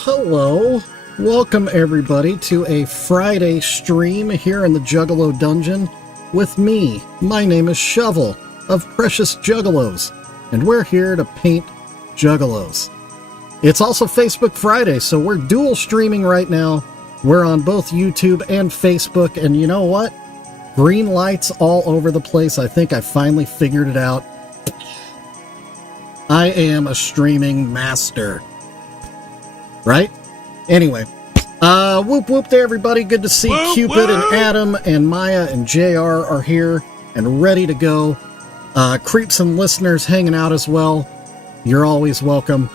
Hello. Welcome everybody to a Friday stream here in the Juggalo Dungeon with me. My name is Shovel of Precious Juggalos, and we're here to paint Juggalos. It's also Facebook Friday, so we're dual streaming right now. We're on both YouTube and Facebook, and you know what? Green lights all over the place. I think I finally figured it out. I am a streaming master. Right? Anyway, whoop whoop to everybody. Good to see Cupid and Adam and Maya and JR are here and ready to go. Creeps and listeners hanging out as well. You're always welcome.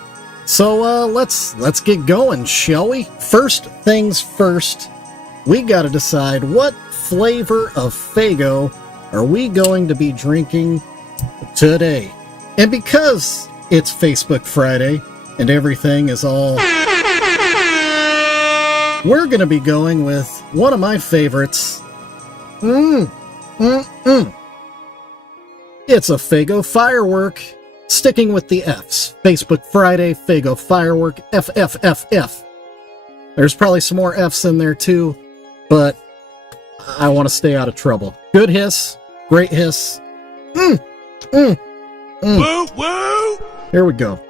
So let's get going, shall we? First things first, we got to decide what flavor of Faygo are we going to be drinking today. And because it's Facebook Friday and everything is all... we're going to be going with one of my favorites. It's a Faygo Firework. Sticking with the F's. Facebook Friday, Faygo Firework, FFFF. There's probably some more F's in there too, but I want to stay out of trouble. Good hiss. Great hiss. Woo, woo. Here we go.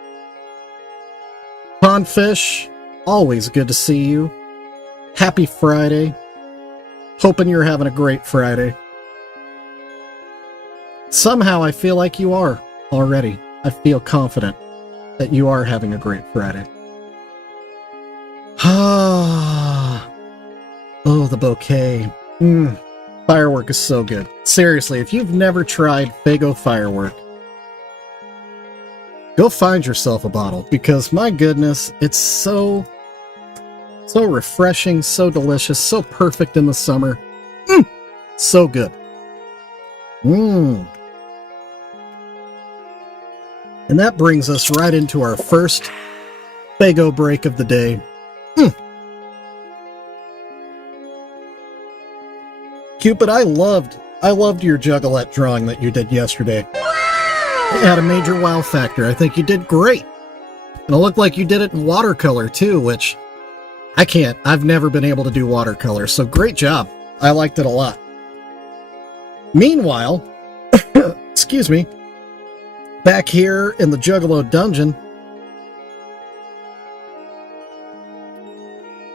Pondfish, always good to see you. Happy Friday. Hoping you're having a great Friday. Somehow I feel like you are already. I feel confident that you are having a great Friday. Oh, the bouquet. Firework is so good. Seriously, if you've never tried Faygo Firework, go find yourself a bottle, because my goodness, it's so refreshing, so delicious, so perfect in the summer. So good. And that brings us right into our first Faygo break of the day. Cupid, I loved your Juggalette drawing that you did yesterday. It had a major wow factor. I think you did great. And it looked like you did it in watercolor too, which I can't. I've never been able to do watercolor, so great job. I liked it a lot. Meanwhile, excuse me, back here in the Juggalo Dungeon,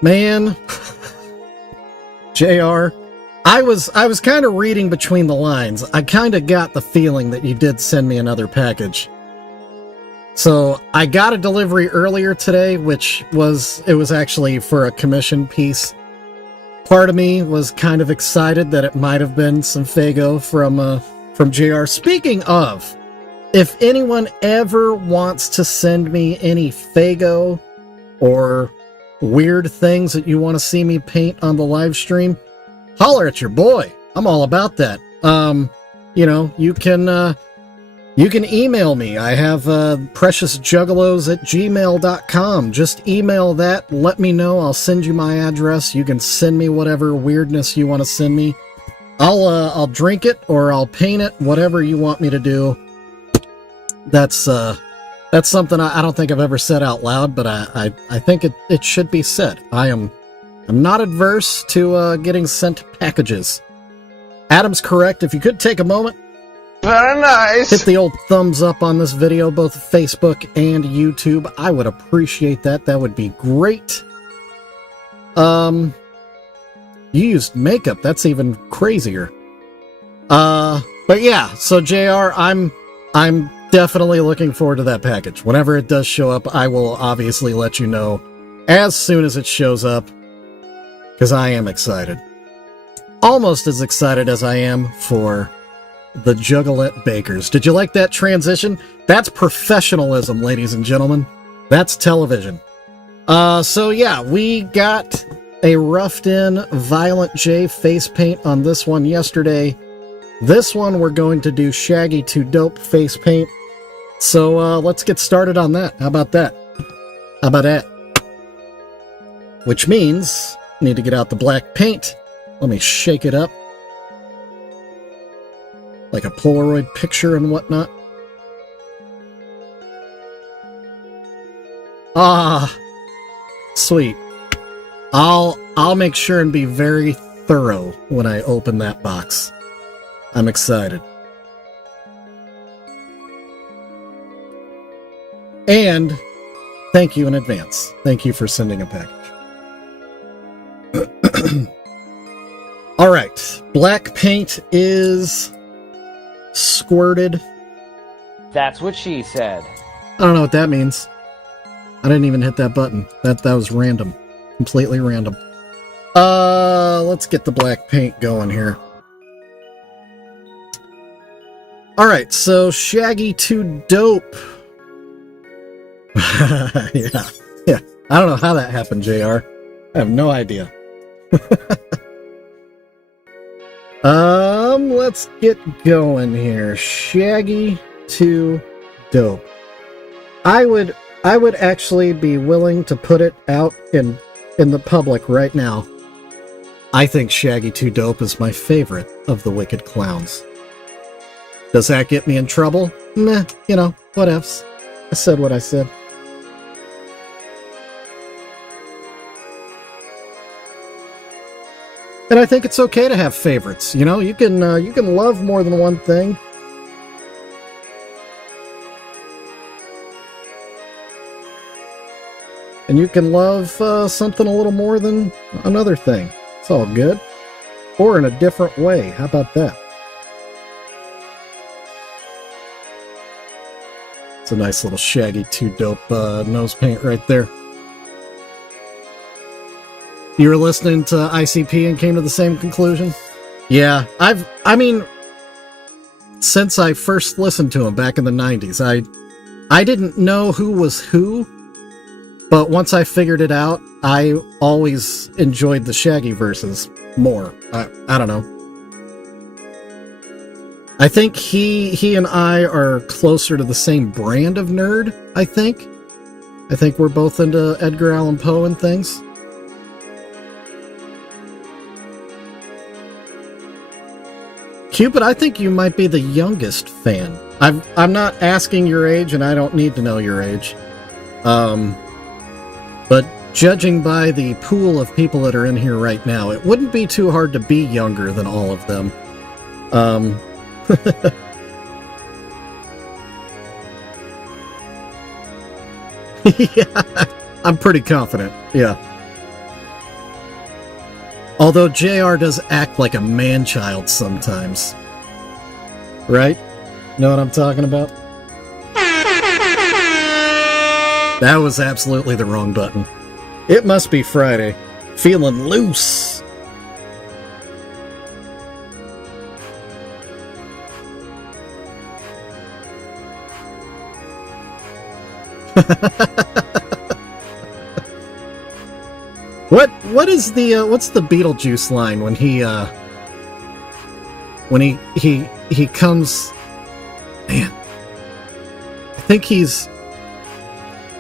man, JR, I was kind of reading between the lines. I kind of got the feeling that you did send me another package. So I got a delivery earlier today, which was actually for a commission piece. Part of me was kind of excited that it might have been some Faygo from JR. Speaking of, if anyone ever wants to send me any Faygo or weird things that you want to see me paint on the live stream, holler at your boy. I'm all about that. You can email me. I have preciousjuggalos@gmail.com. Just email that. Let me know. I'll send you my address. You can send me whatever weirdness you want to send me. I'll drink it or I'll paint it. Whatever you want me to do. That's something I don't think I've ever said out loud, but I think it should be said. I'm not adverse to getting sent packages. Adam's correct. If you could take a moment. Very nice. Hit the old thumbs up on this video, both Facebook and YouTube. I would appreciate that. That would be great. You used makeup. That's even crazier. But yeah, so JR, I'm definitely looking forward to that package. Whenever it does show up, I will obviously let you know as soon as it shows up, because I am excited. Almost as excited as I am for the Juggalette bakers. Did you like that transition? That's professionalism, ladies and gentlemen. That's television. So yeah, we got a roughed-in Violent J face paint on this one yesterday. This one we're going to do Shaggy 2 Dope face paint. So let's get started on that. How about that? How about that? Which means I need to get out the black paint. Let me shake it up. Like a Polaroid picture and whatnot. Sweet. I'll make sure and be very thorough when I open that box. I'm excited. And thank you in advance. Thank you for sending a package. All right. Black paint is squirted. That's what she said. I don't know what that means. I didn't even hit that button. That was random. Completely random. Let's get the black paint going here. Alright, so Shaggy 2 Dope. Yeah. I don't know how that happened, JR. I have no idea. Let's get going here. Shaggy 2 Dope. I would actually be willing to put it out in the public right now. I think Shaggy 2 Dope is my favorite of the Wicked Clowns. Does that get me in trouble? Meh, you know, whatevs. I said what I said. And I think it's okay to have favorites. You know, you can love more than one thing. And you can love something a little more than another thing. It's all good. Or in a different way. How about that? It's a nice little Shaggy 2 Dope nose paint right there. You were listening to ICP and came to the same conclusion? Yeah, I mean, since I first listened to him back in the 90s, I didn't know who was who, but once I figured it out, I always enjoyed the Shaggy verses more. I don't know. I think he and I are closer to the same brand of nerd, I think. I think we're both into Edgar Allan Poe and things. Cupid, I think you might be the youngest fan. I'm not asking your age, and I don't need to know your age. But judging by the pool of people that are in here right now, it wouldn't be too hard to be younger than all of them. Yeah, I'm pretty confident, yeah. Although JR does act like a man-child sometimes. Right? Know what I'm talking about? That was absolutely the wrong button. It must be Friday. Feeling loose. What is the what's the Beetlejuice line when he comes, man, I think he's,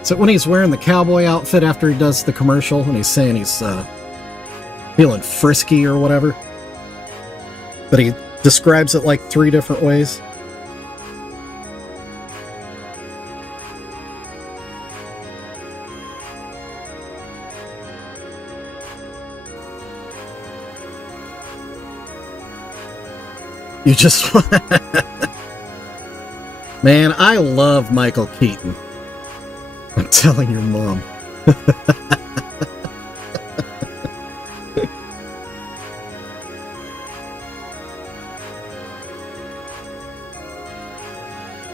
so when he's wearing the cowboy outfit after he does the commercial and he's saying he's feeling frisky or whatever, but he describes it like 3 different ways. You just man, I love Michael Keaton. I'm telling your mom.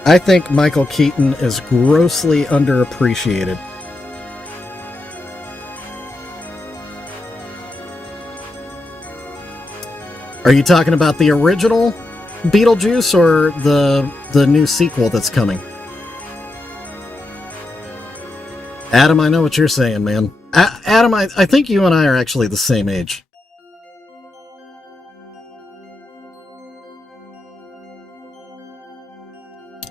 I think Michael Keaton is grossly underappreciated. Are you talking about the original Beetlejuice or the new sequel that's coming? Adam, I know what you're saying, man. Adam, I think you and I are actually the same age.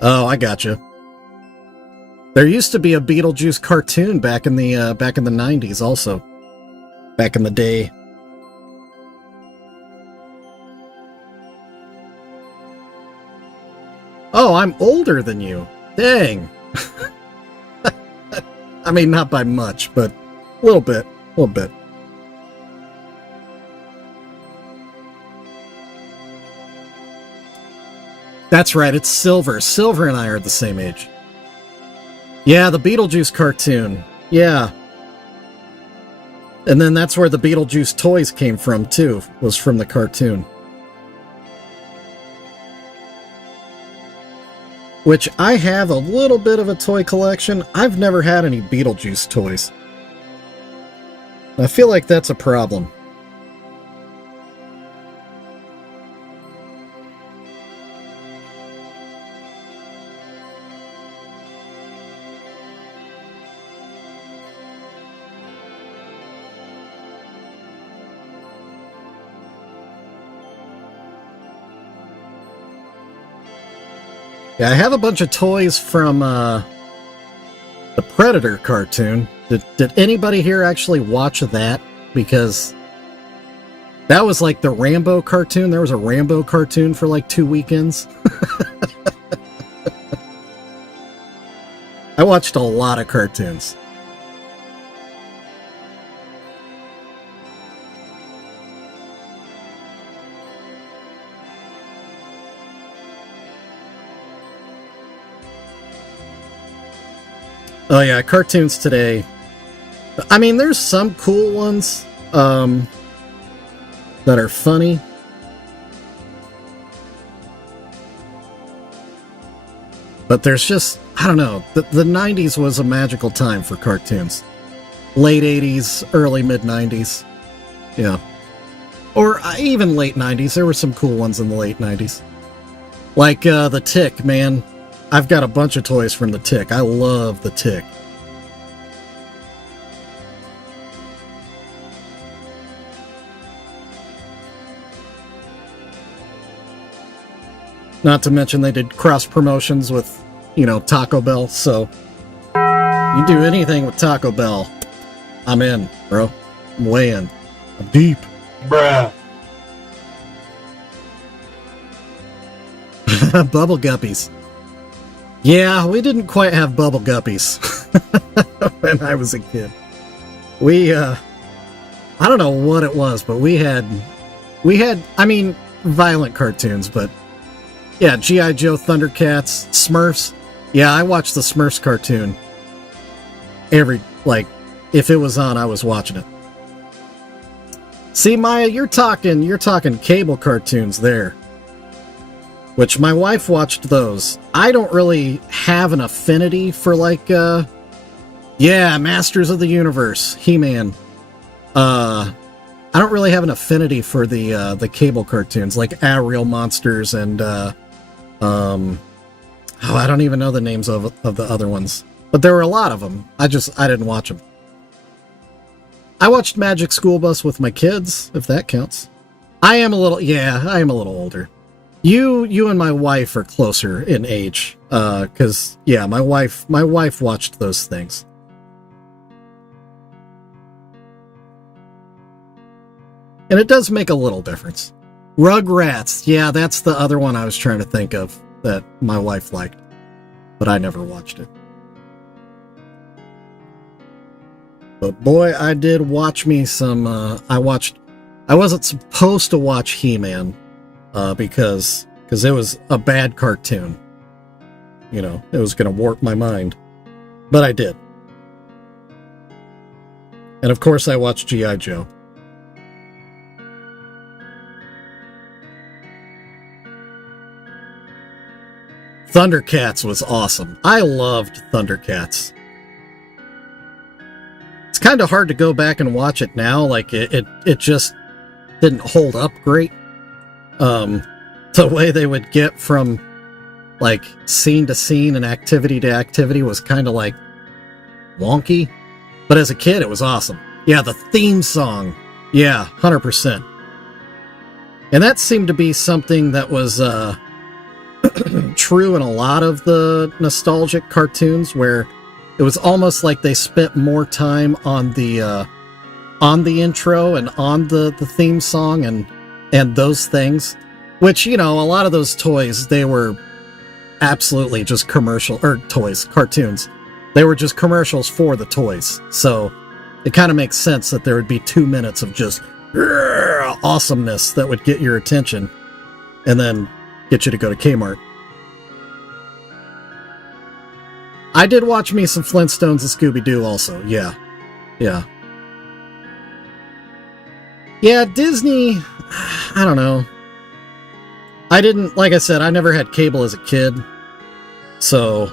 Oh, I gotcha. There used to be a Beetlejuice cartoon back in the 90s also. Back in the day. Oh, I'm older than you. Dang. I mean, not by much, but A little bit. That's right, it's Silver. Silver and I are the same age. Yeah, the Beetlejuice cartoon. Yeah. And then that's where the Beetlejuice toys came from, too. Was from the cartoon. Which I have a little bit of a toy collection. I've never had any Beetlejuice toys. I feel like that's a problem. Yeah, I have a bunch of toys from the Predator cartoon. Did anybody here actually watch that? Because that was like the Rambo cartoon. There was a Rambo cartoon for like 2 weekends. I watched a lot of cartoons. Oh yeah, cartoons today. I mean, there's some cool ones that are funny. But there's just, I don't know, the 90s was a magical time for cartoons. Late 80s, early mid-90s. Yeah. Or even late 90s. There were some cool ones in the late 90s. Like The Tick, man. I've got a bunch of toys from The Tick. I love The Tick. Not to mention they did cross promotions with, you know, Taco Bell. So you do anything with Taco Bell, I'm in, bro. I'm way in. I'm deep. Bruh. Bubble Guppies. Yeah, we didn't quite have Bubble Guppies when I was a kid. We, I don't know what it was, but we had, I mean, violent cartoons, but yeah, G.I. Joe, Thundercats, Smurfs. Yeah, I watched the Smurfs cartoon. Like, if it was on, I was watching it. See, Maya, you're talking cable cartoons there. Which my wife watched those. I don't really have an affinity for like, yeah, Masters of the Universe, He-Man. I don't really have an affinity for the cable cartoons, like Aerial Monsters and, oh, I don't even know the names of the other ones. But there were a lot of them. I didn't watch them. I watched Magic School Bus with my kids, if that counts. I am a little older. You and my wife are closer in age, because yeah, my wife watched those things. And it does make a little difference. Rugrats, yeah, that's the other one I was trying to think of that my wife liked, but I never watched it. But boy, I did watch me some, I wasn't supposed to watch He-Man. Because it was a bad cartoon. You know, it was going to warp my mind. But I did. And of course I watched G.I. Joe. Thundercats was awesome. I loved Thundercats. It's kind of hard to go back and watch it now. Like, it just didn't hold up great. The way they would get from like scene to scene and activity to activity was kind of like wonky, but as a kid it was awesome. Yeah, the theme song, yeah, 100%. And that seemed to be something that was true in a lot of the nostalgic cartoons, where it was almost like they spent more time on the intro and on the theme song and those things. Which, you know, a lot of those toys, they were absolutely just cartoons. They were just commercials for the toys. So it kind of makes sense that there would be 2 minutes of just awesomeness that would get your attention and then get you to go to Kmart. I did watch me some Flintstones and Scooby-Doo also, yeah. Yeah. Yeah, Disney, I don't know. I didn't, like I said, I never had cable as a kid, so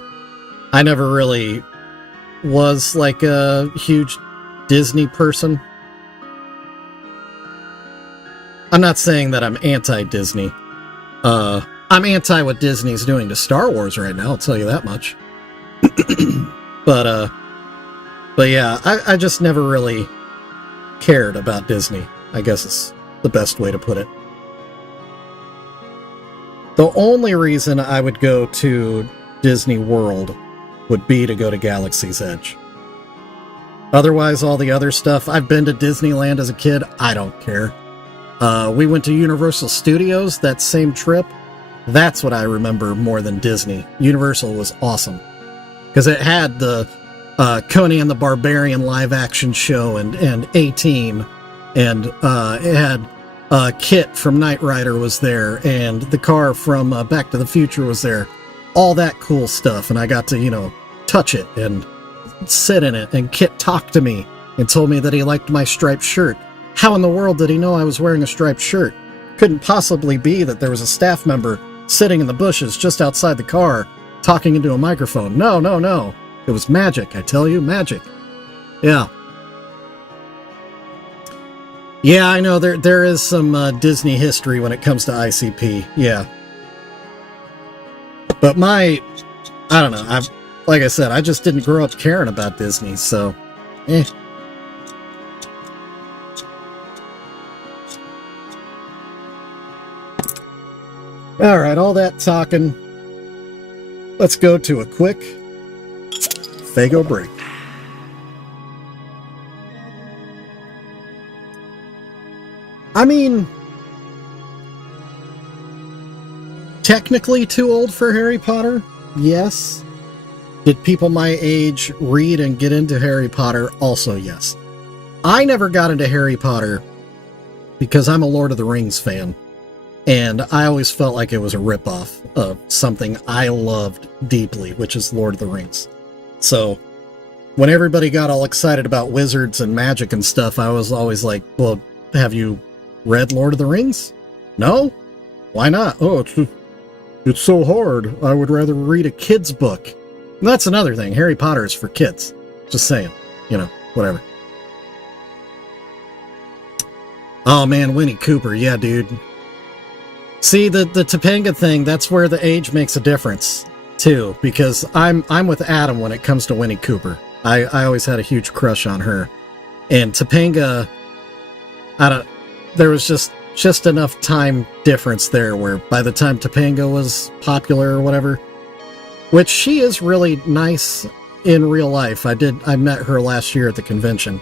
I never really was like a huge Disney person. I'm not saying that I'm anti-Disney. I'm anti what Disney's doing to Star Wars right now, I'll tell you that much. But yeah, I just never really cared about Disney, I guess is the best way to put it. The only reason I would go to Disney World would be to go to Galaxy's Edge. Otherwise, all the other stuff, I've been to Disneyland as a kid, I don't care. We went to Universal Studios that same trip. That's what I remember more than Disney. Universal was awesome. Because it had the Conan the Barbarian live-action show and A-Team. And it had Kit from Knight Rider was there. And the car from Back to the Future was there. All that cool stuff. And I got to, you know, touch it and sit in it. And Kit talked to me and told me that he liked my striped shirt. How in the world did he know I was wearing a striped shirt? Couldn't possibly be that there was a staff member sitting in the bushes just outside the car talking into a microphone. No, no, no. It was magic, I tell you, magic. Yeah. Yeah, I know there is some Disney history when it comes to ICP. Yeah. But I don't know. Like I said, I just didn't grow up caring about Disney, so Alright, all that talking. Let's go to a quick Fago break. I mean, technically too old for Harry Potter? Yes. Did people my age read and get into Harry Potter? Also yes. I never got into Harry Potter because I'm a Lord of the Rings fan. And I always felt like it was a ripoff of something I loved deeply, which is Lord of the Rings. So, when everybody got all excited about wizards and magic and stuff, I was always like, well, have you read Lord of the Rings? No? Why not? Oh, it's so hard. I would rather read a kid's book. And that's another thing. Harry Potter is for kids. Just saying. You know, whatever. Oh man, Winnie Cooper. Yeah, dude. See, the Topanga thing, that's where the age makes a difference, too, because I'm with Adam when it comes to Winnie Cooper. I always had a huge crush on her. And Topanga, there was just enough time difference there where by the time Topanga was popular or whatever, which she is really nice in real life. I met her last year at the convention.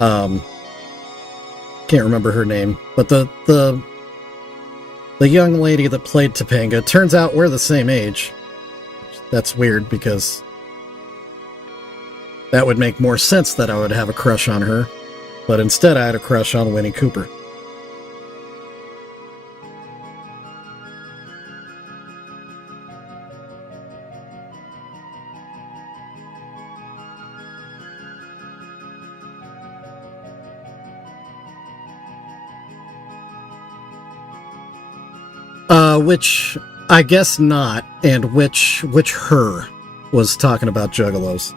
Can't remember her name, but the young lady that played Topanga, turns out we're the same age. That's weird because that would make more sense that I would have a crush on her, but instead I had a crush on Winnie Cooper. Which I guess not, and which her was talking about Juggalos.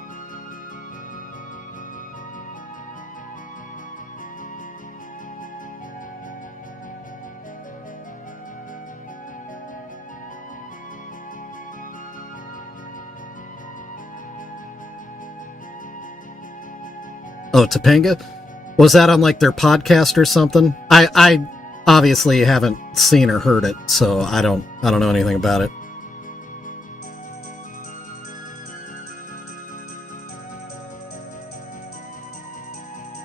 Oh, Topanga? Was that on like their podcast or something? I obviously haven't seen or heard it, so I don't know anything about it.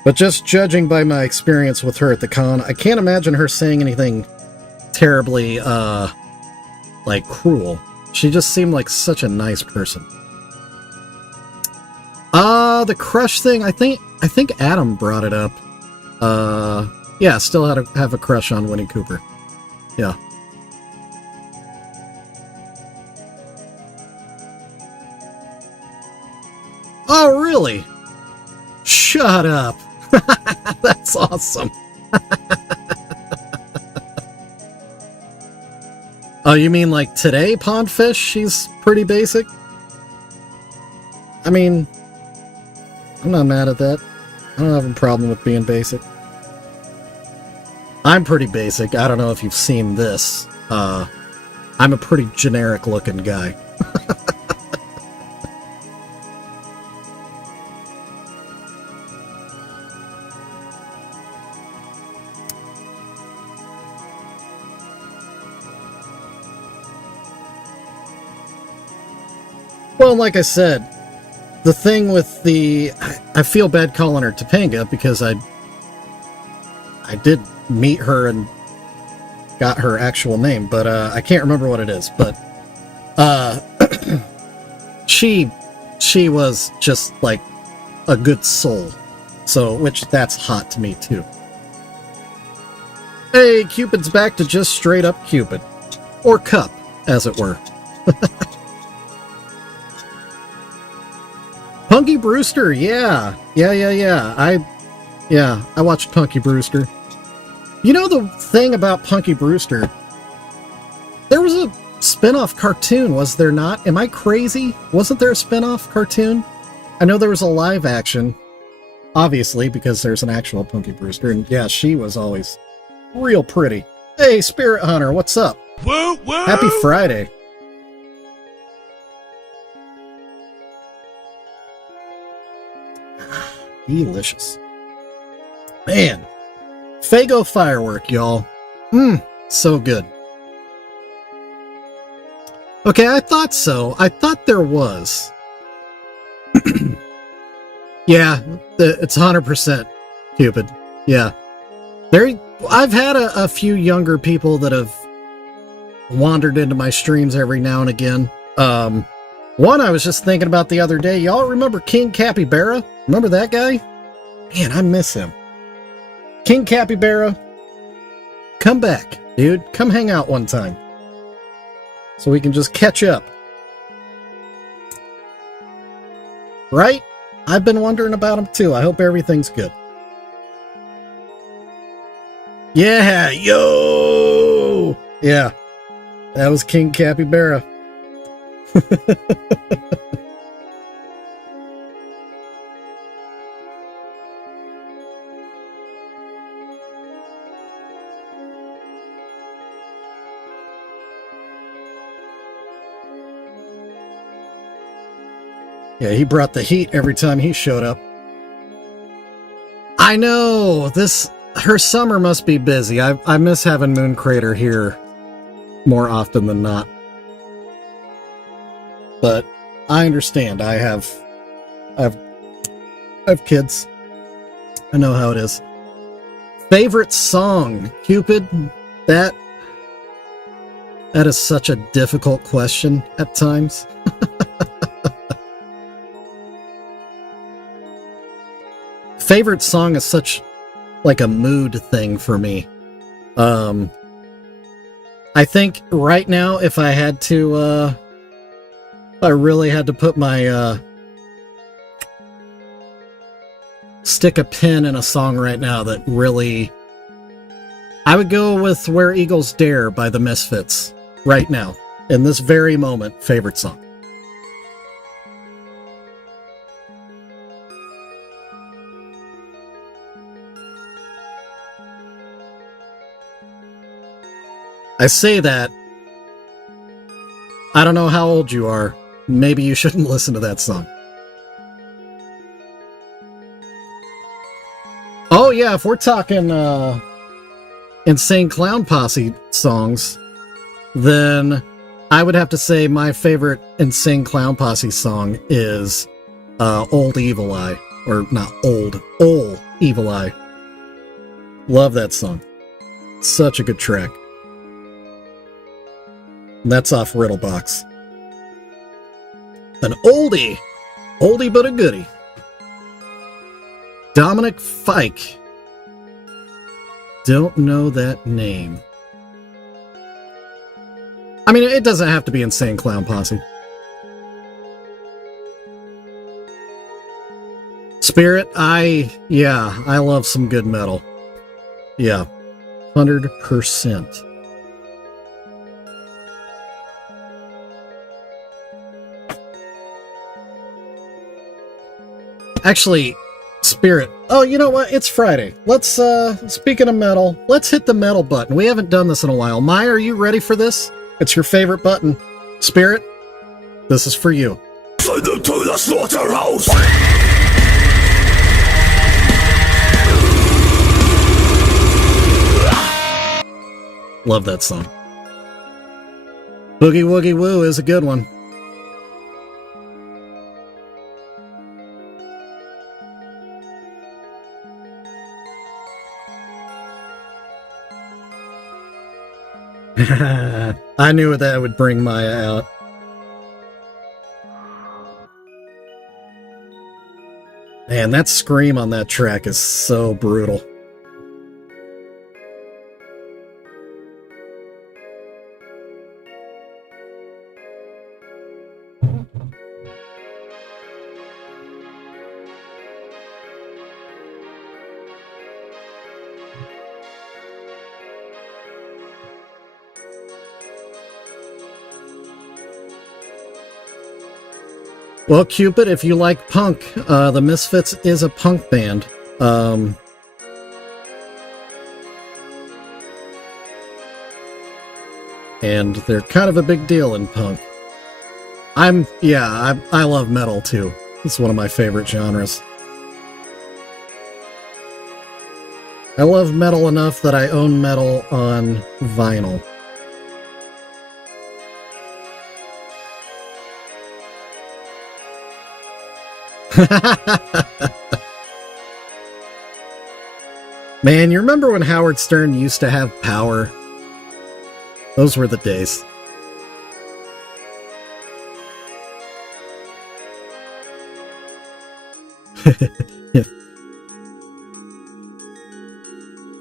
But just judging by my experience with her at the con, I can't imagine her saying anything terribly, like, cruel. She just seemed like such a nice person. The crush thing, I think I think Adam brought it up. Yeah, still have a crush on Winnie Cooper. Yeah. Oh, really? Shut up. That's awesome. Oh, you mean like today, Pondfish? She's pretty basic? I mean, I'm not mad at that. I don't have a problem with being basic. I'm pretty basic. I don't know if you've seen this. I'm a pretty generic looking guy. Well, like I said, the thing with the... I feel bad calling her Topanga because I did meet her and got her actual name, but I can't remember what it is. But she was just like a good soul. So, which that's hot to me too. Hey, Cupid's back to just straight up Cupid. Or Cup, as it were. Punky Brewster, yeah. I watched Punky Brewster. You know the thing about Punky Brewster? There was a spin-off cartoon, was there not? Am I crazy? Wasn't there a spin-off cartoon? I know there was a live action, obviously, because there's an actual Punky Brewster, and yeah, she was always real pretty. Hey, Spirit Hunter, what's up? Woo, woo. Happy Friday. Delicious. Man. Faygo firework, y'all. So good. Okay, I thought so. I thought there was. Yeah, it's 100% Cupid. Yeah. I've had a few younger people that have wandered into my streams every now and again. One I was just thinking about the other day. Y'all remember King Capybara? Remember that guy? Man, I miss him. King Capybara, come back, dude. Come hang out one time. So we can just catch up. Right? I've been wondering about him too. I hope everything's good. Yeah, yo! Yeah, that was King Capybara. Yeah, he brought the heat every time he showed up. I know! Her summer must be busy. I miss having Moon Crater here more often than not. But I understand. I have kids. I know how it is. Favorite song, Cupid? That is such a difficult question at times. Favorite song is such like a mood thing for me. I think right now, if I had to, I really had to put my, stick a pin in a song right now that really, I would go with Where Eagles Dare by the Misfits right now. In this very moment, favorite song. I say that, I don't know how old you are. Maybe you shouldn't listen to that song. Oh yeah, if we're talking Insane Clown Posse songs, then I would have to say my favorite Insane Clown Posse song is Old Evil Eye. Or not old, Ol' Evil Eye. Love that song. Such a good track. And that's off Riddlebox. An oldie but a goodie. Dominic Fike. Don't know that name. I mean, it doesn't have to be Insane Clown Posse. Spirit, I love some good metal. Yeah, 100%. Actually, Spirit. Oh, you know what? It's Friday. Let's, speaking of metal, let's hit the metal button. We haven't done this in a while. Maya, are you ready for this? It's your favorite button. Spirit, this is for you. Send them to the slaughterhouse! Love that song. Boogie Woogie Woo is a good one. I knew that would bring Maya out. Man, that scream on that track is so brutal. Well, Cupid, if you like punk, the Misfits is a punk band. And they're kind of a big deal in punk. I love metal too. It's one of my favorite genres. I love metal enough that I own metal on vinyl. Man, you remember when Howard Stern used to have power? Those were the days.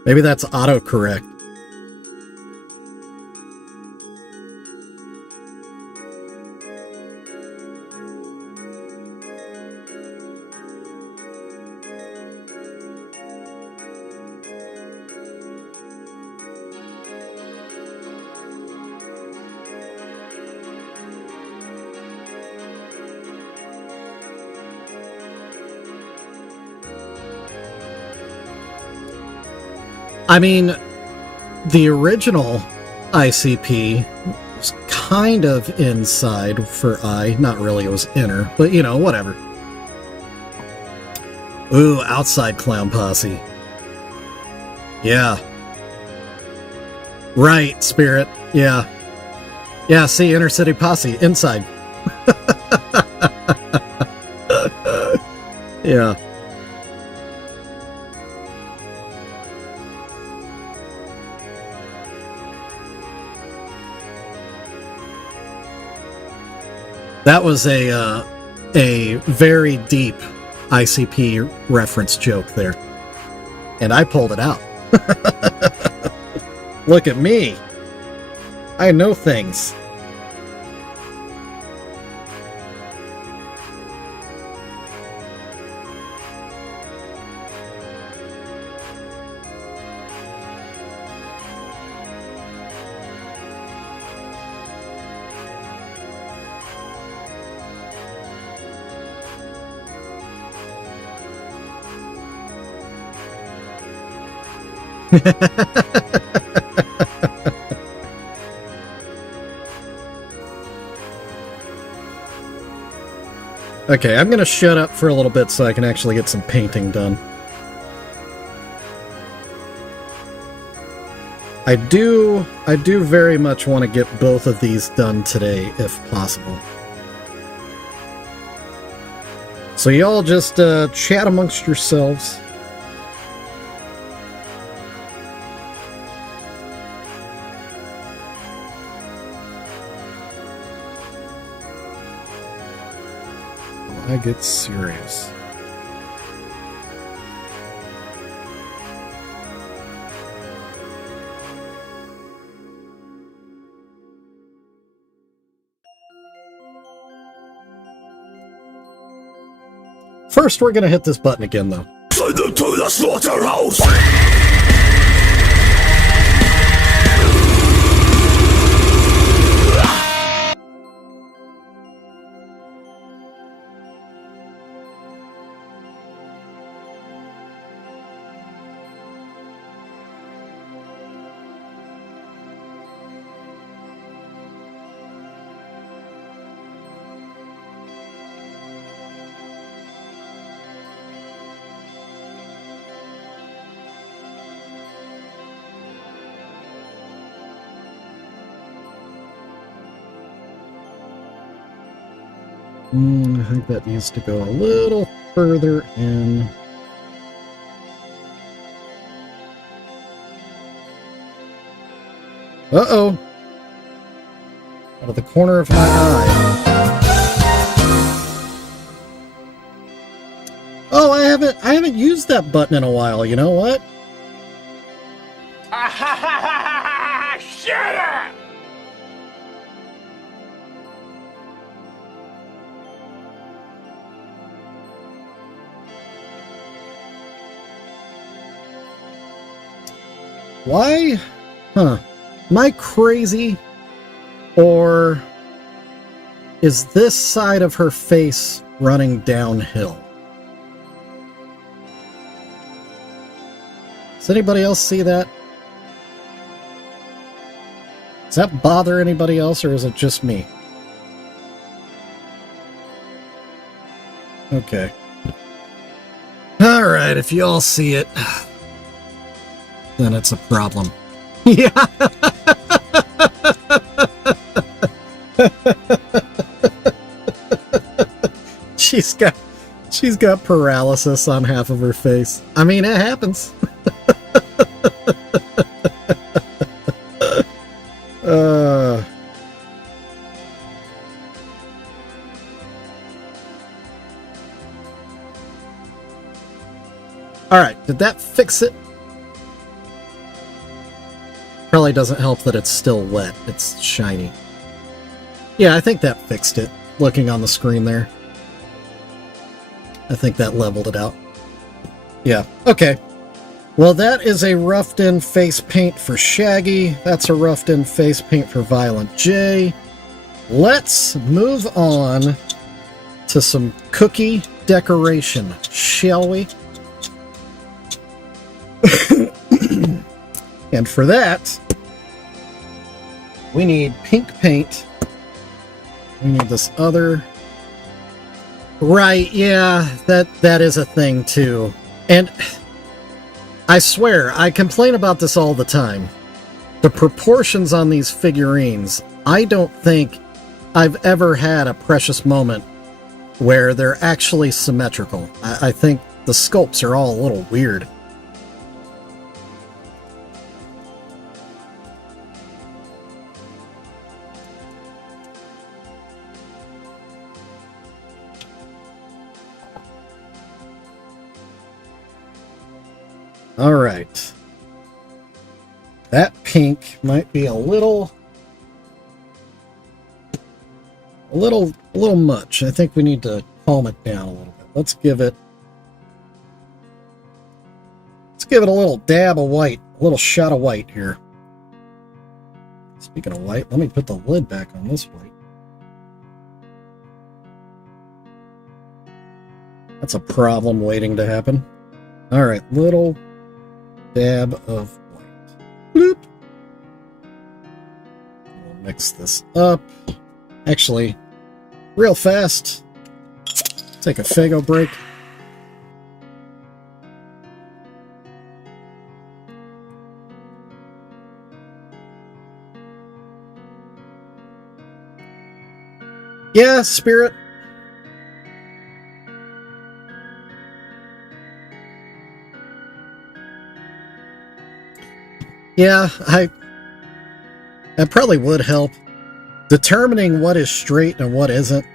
Maybe that's autocorrect. I mean, the original ICP was kind of inside for I. Not really, it was inner, but you know, whatever. Ooh, outside Clown Posse. Yeah. Right, Spirit. Yeah. Yeah, see, Inner City Posse, inside. Yeah. That was a very deep ICP reference joke there. And I pulled it out. Look at me. I know things. Okay, I'm gonna shut up for a little bit so I can actually get some painting done. I do very much want to get both of these done today, if possible. So y'all just chat amongst yourselves. I get serious. First, we're going to hit this button again, though. Send them to the slaughterhouse! I think that needs to go a little further in. Uh-oh. Out of the corner of my eye. Oh, I haven't used that button in a while. You know what? Shut up! Why? Huh. Am I crazy? Or is this side of her face running downhill? Does anybody else see that? Does that bother anybody else, or is it just me? Okay. Alright, if you all see it, then it's a problem. Yeah! She's got paralysis on half of her face. I mean, it happens. Alright, did that fix it? Probably doesn't help that it's still wet. It's shiny. Yeah, I think that fixed it, looking on the screen there. I think that leveled it out. Yeah, okay. Well, that is a roughed-in face paint for Shaggy. That's a roughed-in face paint for Violent J. Let's move on to some cookie decoration, shall we? And for that, we need pink paint. We need this other... Right, yeah, that is a thing too. And I swear, I complain about this all the time. The proportions on these figurines, I don't think I've ever had a precious moment where they're actually symmetrical. I think the sculpts are all a little weird. All right. That pink might be a little much. I think we need to calm it down a little bit. Let's give it a little dab of white, a little shot of white here. Speaking of white, let me put the lid back on this white. That's a problem waiting to happen. All right, little dab of white. Bloop. We'll mix this up. Actually, real fast, take a Faygo break. Yeah, Spirit. Yeah, that probably would help. Determining what is straight and what isn't.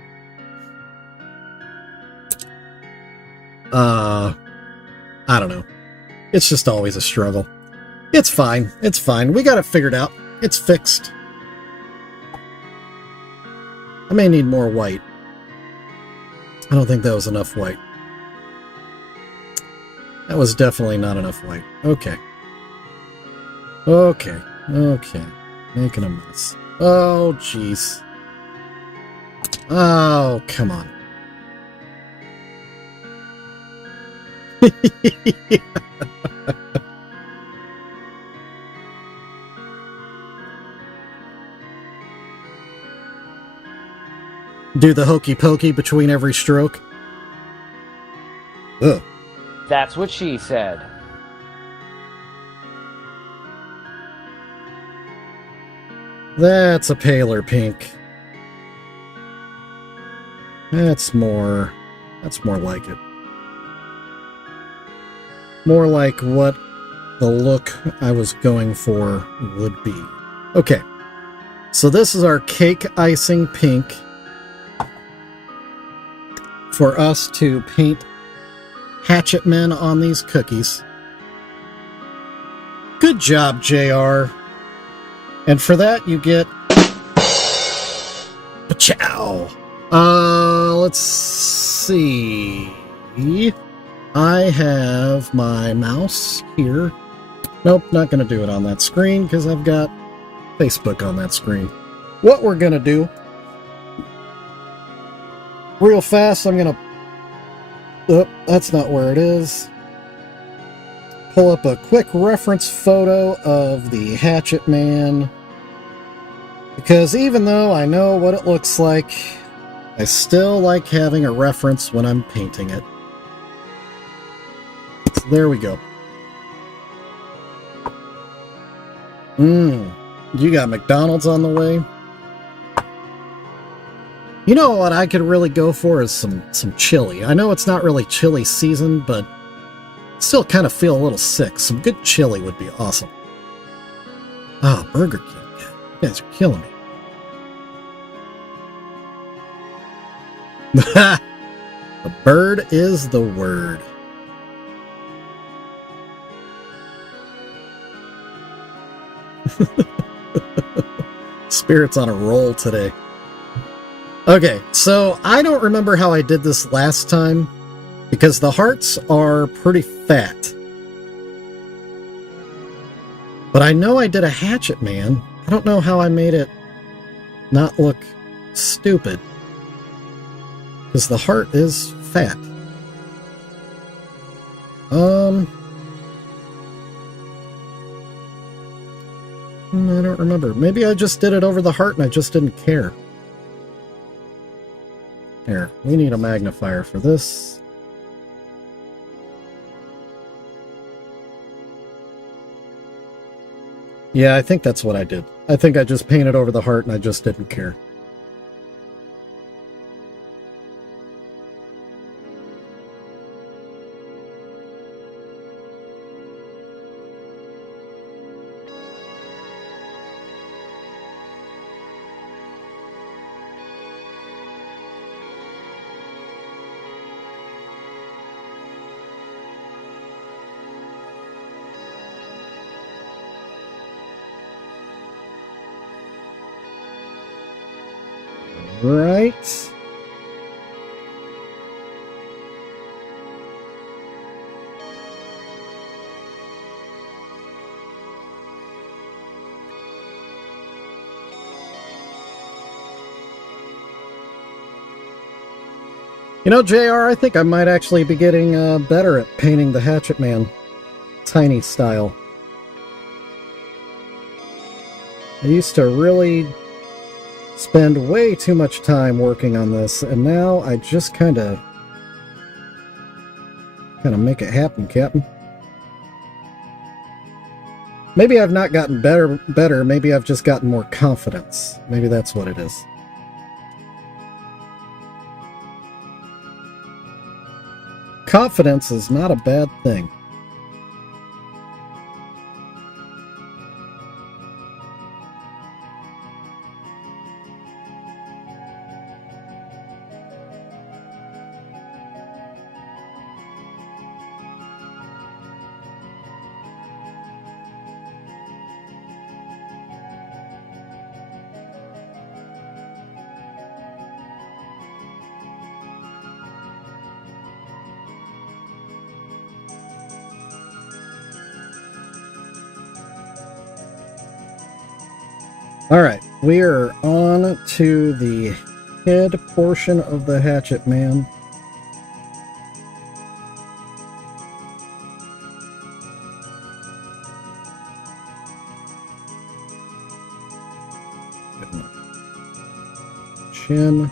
I don't know. It's just always a struggle. It's fine. It's fine. We got it figured out. It's fixed. I may need more white. I don't think that was enough white. That was definitely not enough white. Okay. Okay. Okay. Making a mess. Oh, jeez. Oh, come on. Do the hokey pokey between every stroke. Ugh. That's what she said. That's a paler pink. That's more like it. More like what the look I was going for would be. Okay. So this is our cake icing pink for us to paint hatchet men on these cookies. Good job, JR. And for that, you get... Pachow! Let's see... I have my mouse here. Nope, not going to do it on that screen because I've got Facebook on that screen. What we're going to do... Real fast, I'm going to... Oh, that's not where it is. Pull up a quick reference photo of the Hatchet Man. Because even though I know what it looks like, I still like having a reference when I'm painting it. So there we go. You got McDonald's on the way? You know what I could really go for is some chili. I know it's not really chili season, but still kind of feel a little sick. Some good chili would be awesome. Ah, Burger King. You guys are killing me. The bird is the word. Spirit's on a roll today. Okay, so I don't remember how I did this last time because the hearts are pretty fat. But I know I did a Hatchet Man. I don't know how I made it not look stupid. Because the heart is fat. I don't remember. Maybe I just did it over the heart and I just didn't care. Here, we need a magnifier for this. Yeah, I think that's what I did. I think I just painted over the heart and I just didn't care. Right. You know, JR, I think I might actually be getting better at painting the Hatchet Man tiny style. I used to really spend way too much time working on this, and now I just kind of make it happen, Captain. Maybe I've not gotten better. Maybe I've just gotten more confidence. Maybe that's what it is. Confidence is not a bad thing. Alright, we are on to the head portion of the hatchet man. Chin.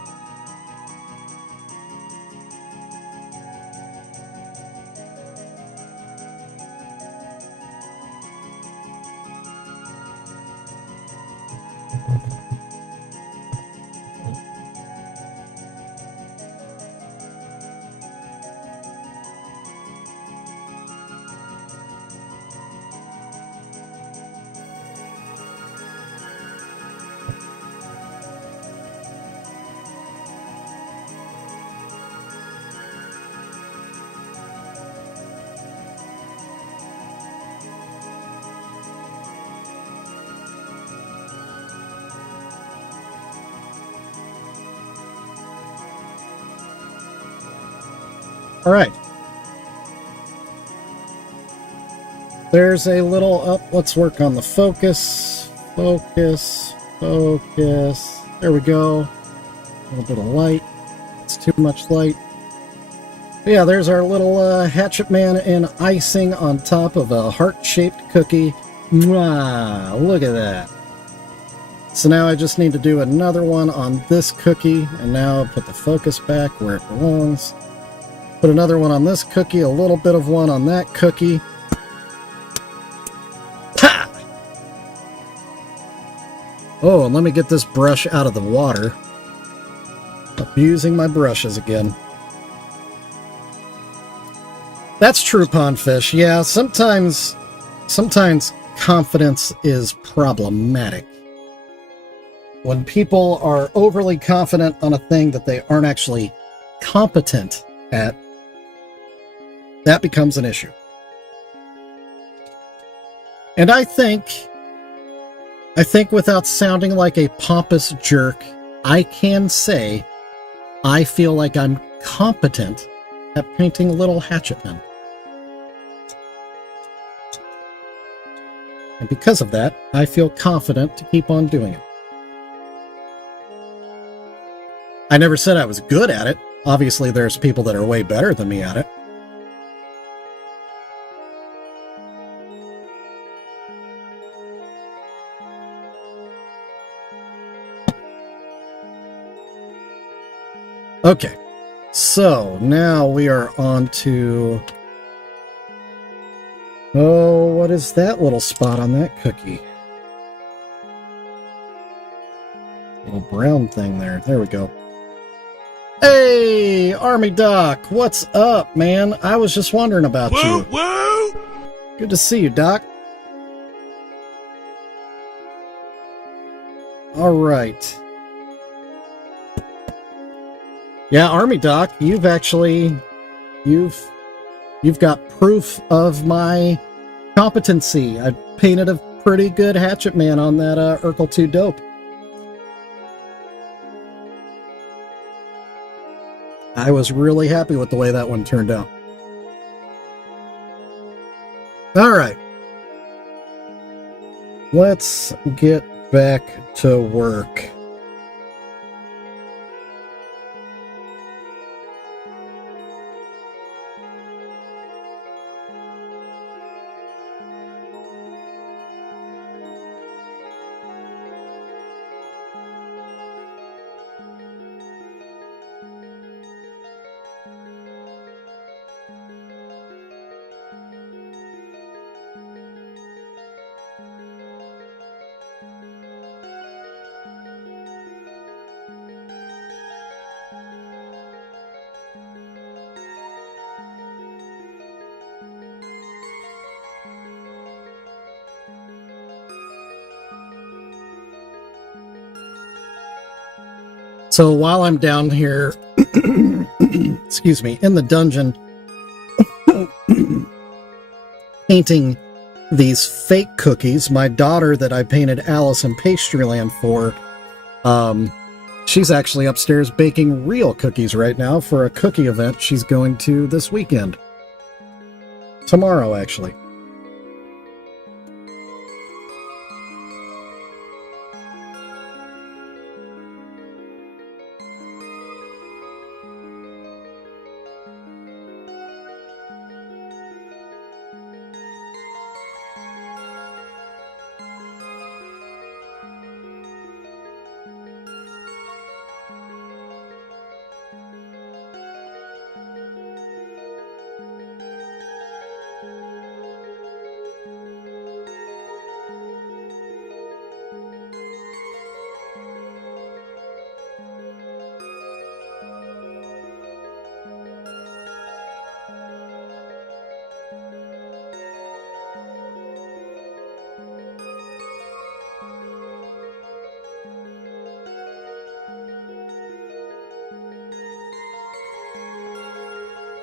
All right. There's a little up. Let's work on the focus. Focus. Focus. There we go. A little bit of light. It's too much light. But yeah, there's our little hatchet man in icing on top of a heart-shaped cookie. Mwah! Look at that. So now I just need to do another one on this cookie, and now I'll put the focus back where it belongs. Put another one on this cookie, a little bit of one on that cookie. Pa! Oh, and let me get this brush out of the water. Abusing my brushes again. That's true, pondfish. Yeah, sometimes confidence is problematic. When people are overly confident on a thing that they aren't actually competent at, that becomes an issue. And I think without sounding like a pompous jerk, I can say I feel like I'm competent at painting little hatchet men. And because of that, I feel confident to keep on doing it. I never said I was good at it. Obviously, there's people that are way better than me at it. Okay, so now we are on to... Oh, what is that little spot on that cookie? Little brown thing there. There we go. Hey, Army Doc, what's up, man? I was just wondering about you. Woo! Good to see you, Doc. All right. Yeah, Army Doc, you've got proof of my competency. I painted a pretty good hatchet man on that Urkel 2 dope. I was really happy with the way that one turned out. All right. Let's get back to work. So while I'm down here, excuse me, in the dungeon, painting these fake cookies, my daughter that I painted Alice in Pastryland for, she's actually upstairs baking real cookies right now for a cookie event she's going to this weekend. Tomorrow, actually.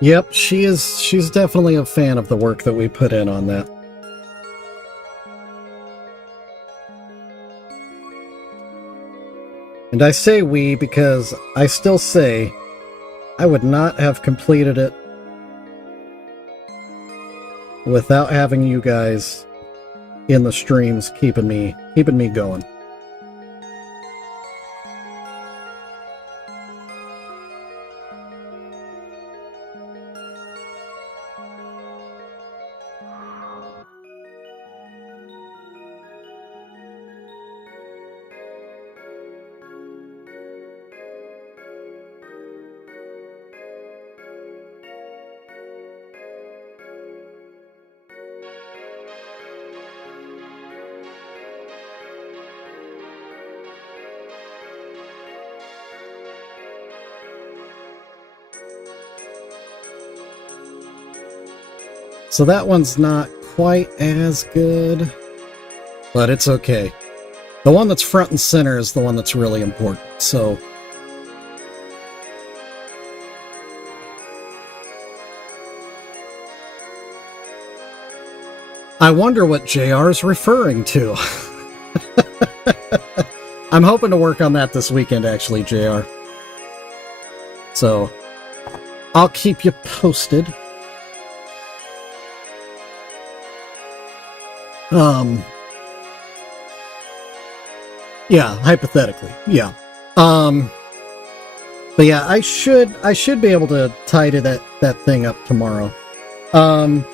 Yep, she's definitely a fan of the work that we put in on that. And I say we because I still say I would not have completed it without having you guys in the streams keeping me going. So that one's not quite as good, but it's okay. The one that's front and center is the one that's really important, so... I wonder what JR's referring to. I'm hoping to work on that this weekend, actually, JR. So, I'll keep you posted. Yeah, hypothetically, yeah. But yeah, I should be able to tidy that thing up tomorrow. Kind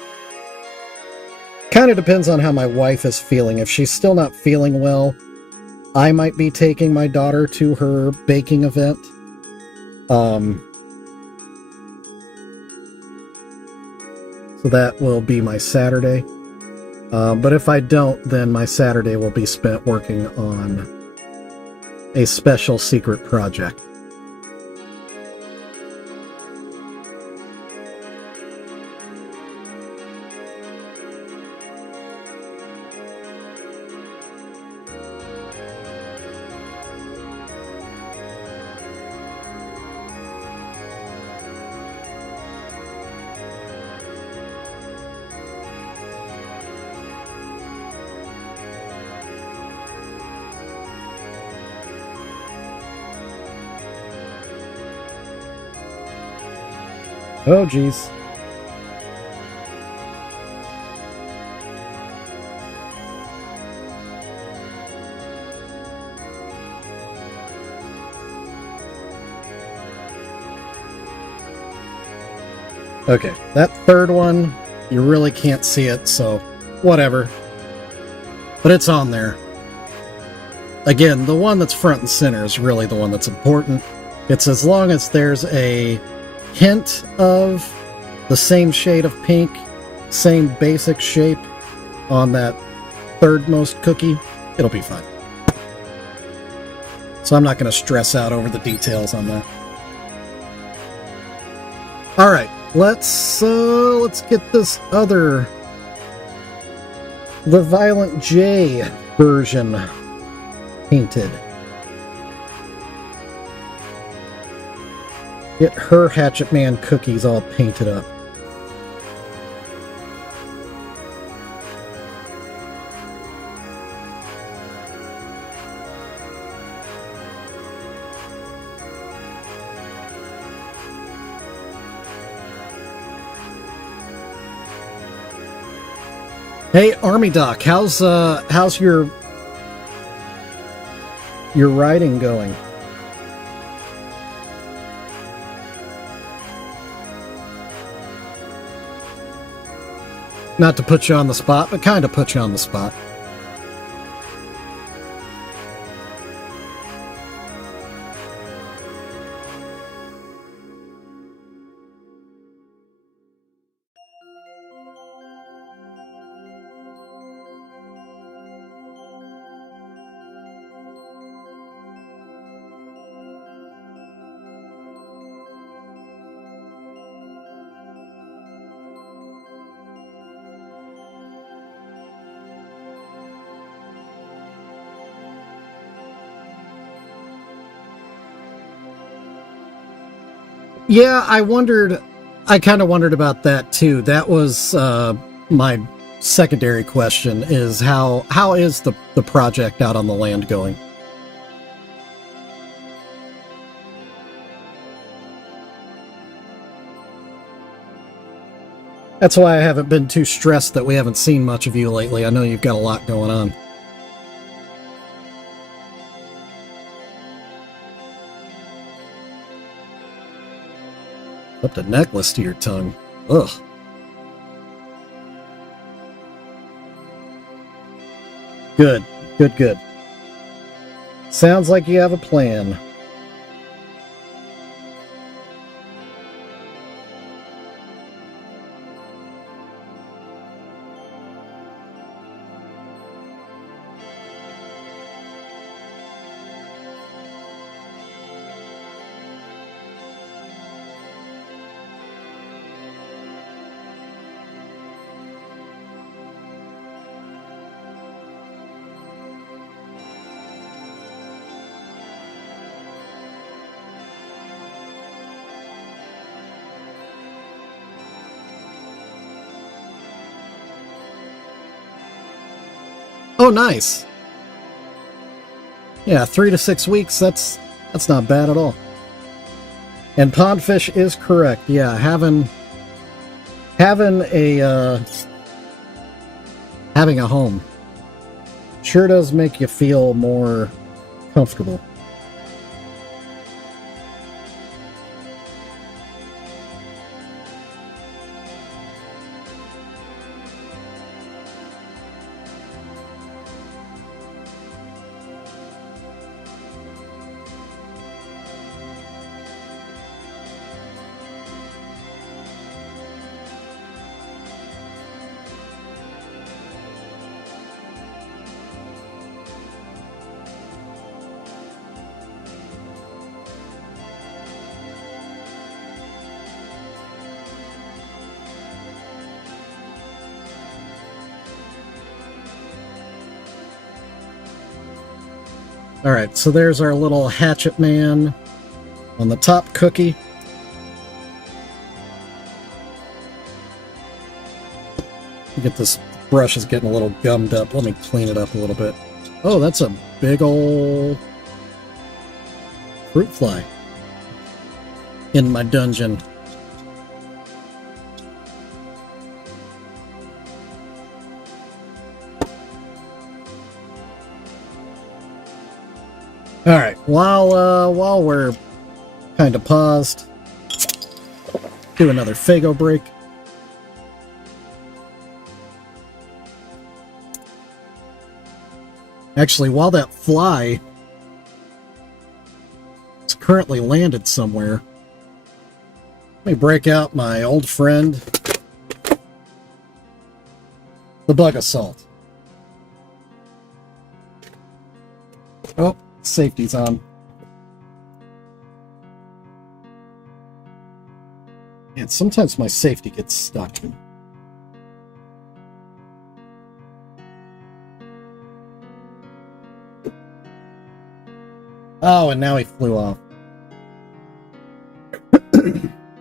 of depends on how my wife is feeling. If she's still not feeling well, I might be taking my daughter to her baking event. So that will be my Saturday. But if I don't, then my Saturday will be spent working on a special secret project. Oh, geez. Okay, that third one, you really can't see it, so whatever. But it's on there. Again, the one that's front and center is really the one that's important. It's as long as there's a hint of the same shade of pink, same basic shape on that thirdmost cookie, it'll be fine. So I'm not going to stress out over the details on that. All right, let's get this other, the Violent J version painted. Get her Hatchet Man cookies all painted up. Hey, Army Doc, how's your riding going? Not to put you on the spot, but kind of put you on the spot. Yeah, I wondered I kind of wondered about that too. That was my secondary question: is how is the project out on the land going? That's why I haven't been too stressed that we haven't seen much of you lately. I know you've got a lot going on. Up a necklace to your tongue. Ugh. Good, good, good. Sounds like you have a plan. Oh, nice. Yeah, 3 to 6 weeks, that's not bad at all. And Pondfish is correct. Yeah, having a home sure does make you feel more comfortable. Alright, so there's our little hatchet man on the top cookie. Get this brush is getting a little gummed up. Let me clean it up a little bit. Oh, that's a big old fruit fly in my dungeon. All right, while we're kind of paused, do another Fago break. Actually, while that fly is currently landed somewhere, let me break out my old friend, the Bug Assault. Oh. Safety's on. And sometimes my safety gets stuck. Oh, and now he flew off.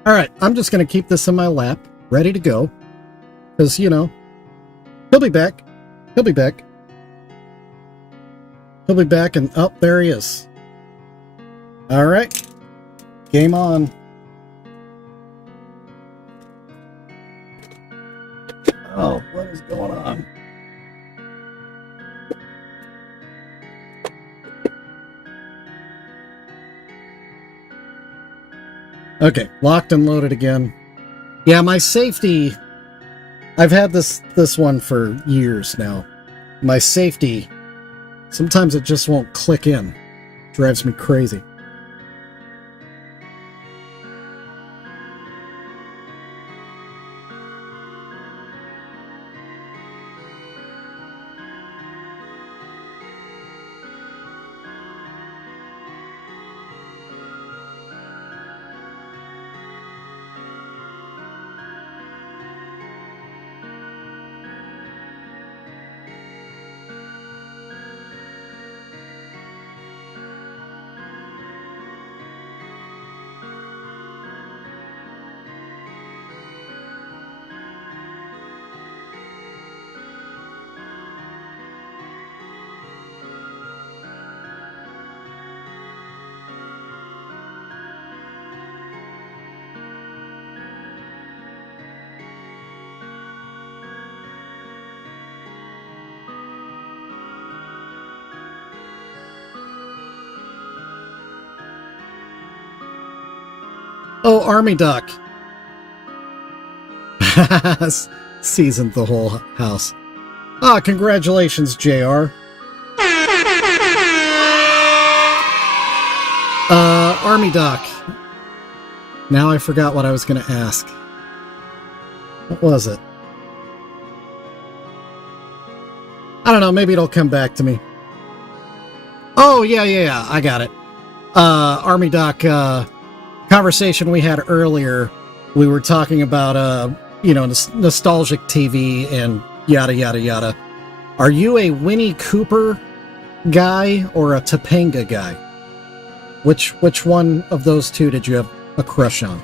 Alright, I'm just going to keep this in my lap, ready to go. Because, you know, he'll be back. He'll be back. He'll be back and... oh, there he is. Alright. Game on. Oh, what is going on? Okay, locked and loaded again. Yeah, my safety... I've had this one for years now. My safety... sometimes it just won't click in. Drives me crazy. Oh, Army Duck. Seasoned the whole house. Ah, congratulations, JR. Army Duck. Now I forgot what I was going to ask. What was it? I don't know, maybe it'll come back to me. Oh, yeah, I got it. Army Doc, conversation we had earlier, we were talking about, nostalgic TV and yada, yada, yada. Are you a Winnie Cooper guy or a Topanga guy? Which one of those two did you have a crush on?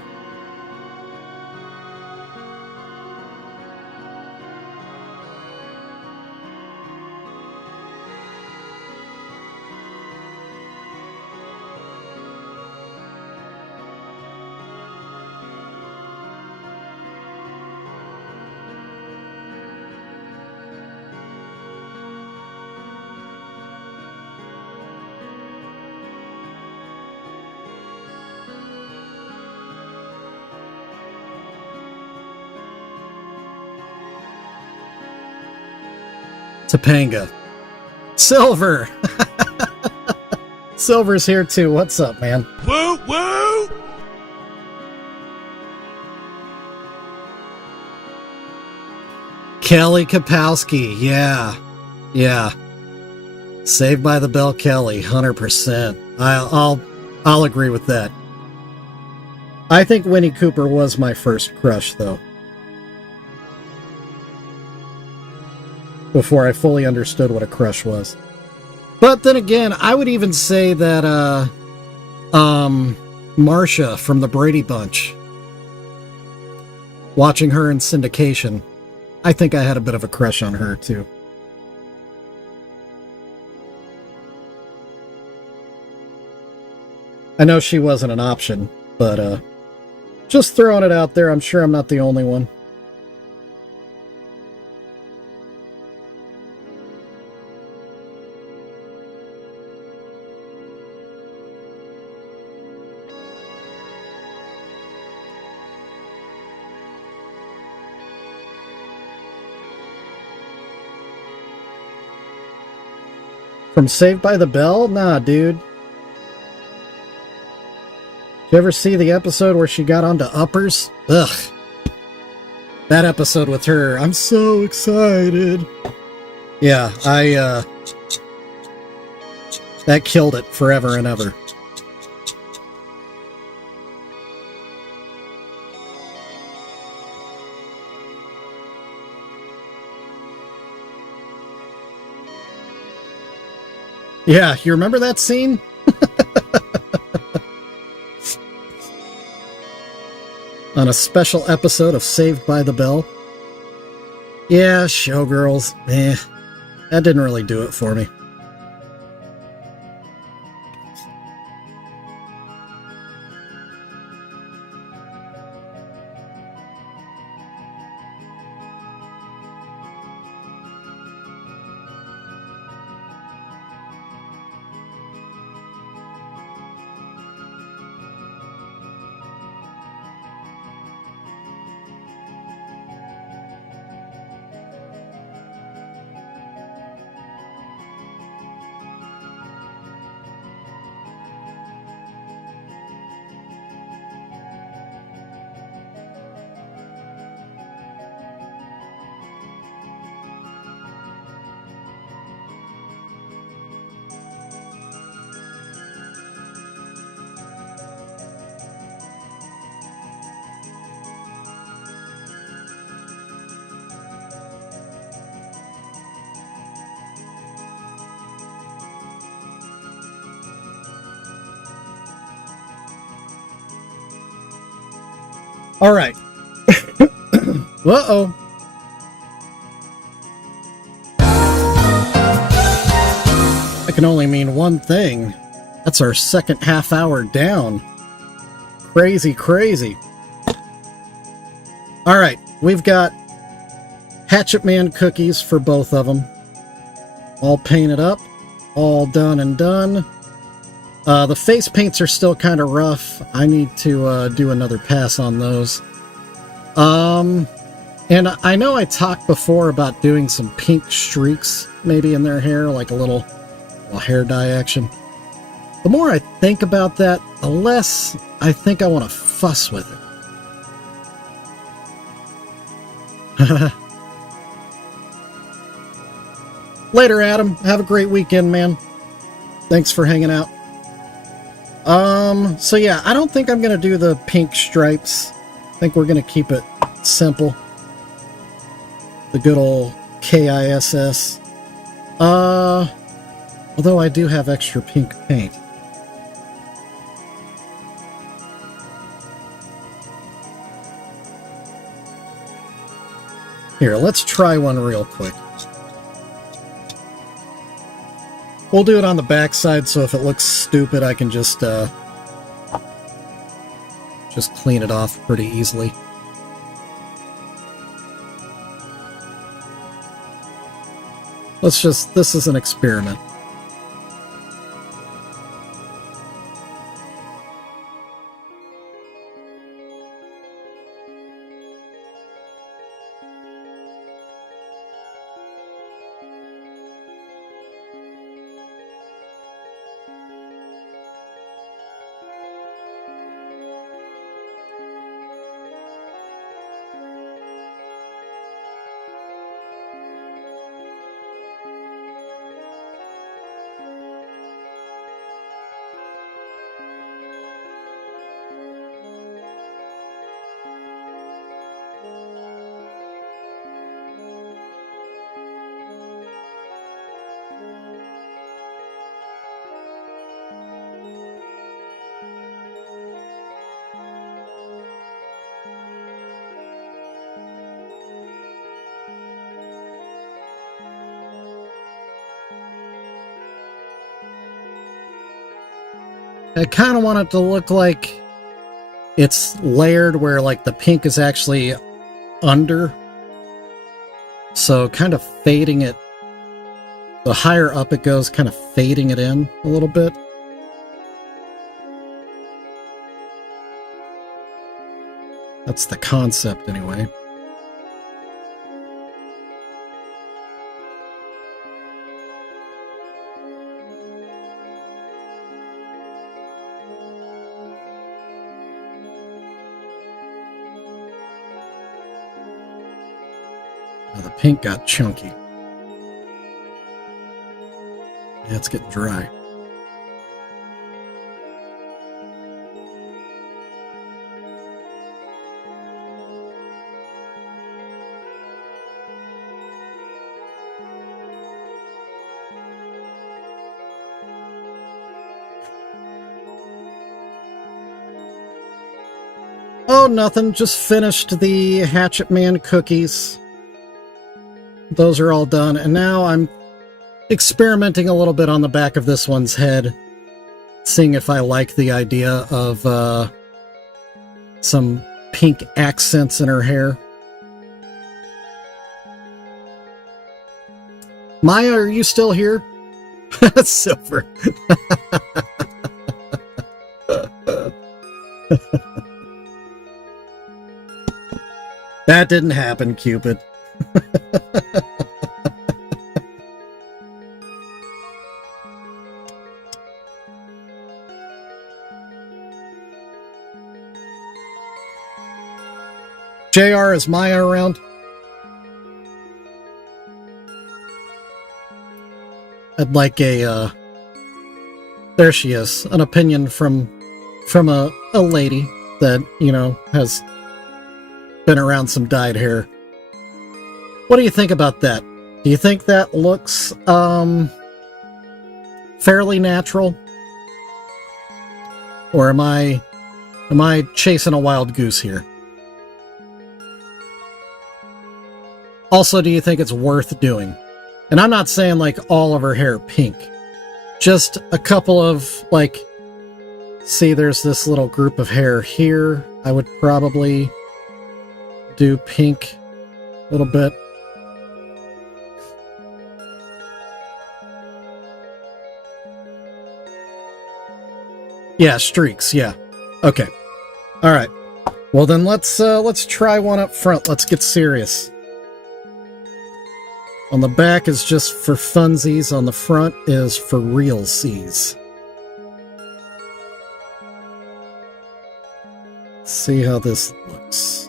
Topanga. Silver! Silver's here too. What's up, man? Woo woo! Kelly Kapowski. Yeah. Saved by the Bell Kelly. 100%. I'll agree with that. I think Winnie Cooper was my first crush, though. Before I fully understood what a crush was. But then again, I would even say that, Marcia from the Brady Bunch. Watching her in syndication, I think I had a bit of a crush on her, too. I know she wasn't an option, but, just throwing it out there, I'm sure I'm not the only one. From Saved by the Bell? Nah, dude. Did you ever see the episode where she got onto uppers? Ugh. That episode with her, I'm so excited. Yeah, that killed it forever and ever. Yeah, you remember that scene? On a special episode of Saved by the Bell? Yeah, Showgirls. That didn't really do it for me. All right. Uh-oh. That can only mean one thing. That's our second half hour down. Crazy, crazy. All right. We've got Hatchet Man cookies for both of them. All painted up. All done and done. The face paints are still kind of rough. I need to do another pass on those. And I know I talked before about doing some pink streaks maybe in their hair, like a little hair dye action. The more I think about that, the less I think I want to fuss with it. Later, Adam. Have a great weekend, man. Thanks for hanging out. So yeah, I don't think I'm going to do the pink stripes. I think we're going to keep it simple. The good old KISS. Although I do have extra pink paint. Here, let's try one real quick. We'll do it on the backside, so if it looks stupid, I can just clean it off pretty easily. This is an experiment. I kind of want it to look like it's layered where like the pink is actually under. So kind of fading it, the higher up it goes, kind of fading it in a little bit. That's the concept anyway. The pink got chunky. Yeah, it's getting dry. Oh, nothing. Just finished the Hatchet Man cookies. Those are all done, and now I'm experimenting a little bit on the back of this one's head, seeing if I like the idea of some pink accents in her hair. Maya, are you still here? Silver. That didn't happen, Cupid. JR, is Maya around? I'd like a, there she is, an opinion from a lady that, you know, has been around some dyed hair. What do you think about that? Do you think that looks, fairly natural? Or am I chasing a wild goose here? Also, do you think it's worth doing? And I'm not saying like all of her hair pink. Just a couple of like, see there's this little group of hair here. I would probably do pink a little bit. Yeah, streaks, yeah. Okay. Alright. Well then let's try one up front. Let's get serious. On the back is just for funsies, on the front is for realsies. See how this looks.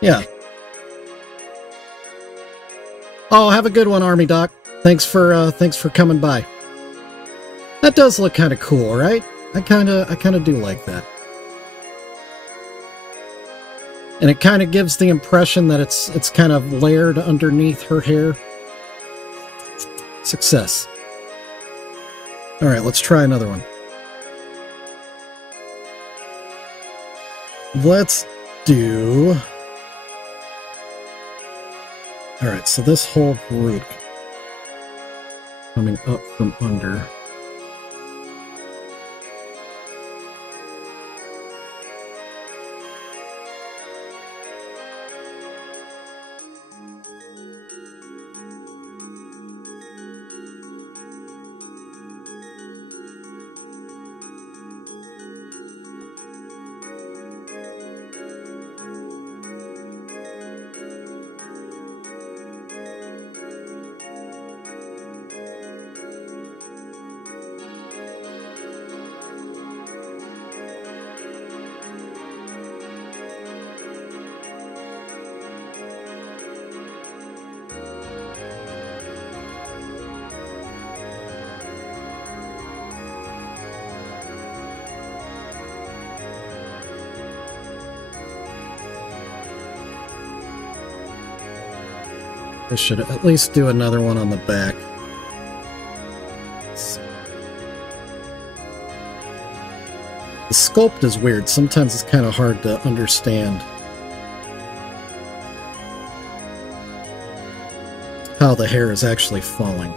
Yeah. Oh, have a good one, Army Doc. Thanks for coming by. That does look kind of cool, right? I kind of do like that. And it kind of gives the impression that it's kind of layered underneath her hair. Success. All right, let's try another one. Let's do... Alright, so this whole group coming up from under. I should at least do another one on the back. The sculpt is weird. Sometimes it's kind of hard to understand how the hair is actually falling.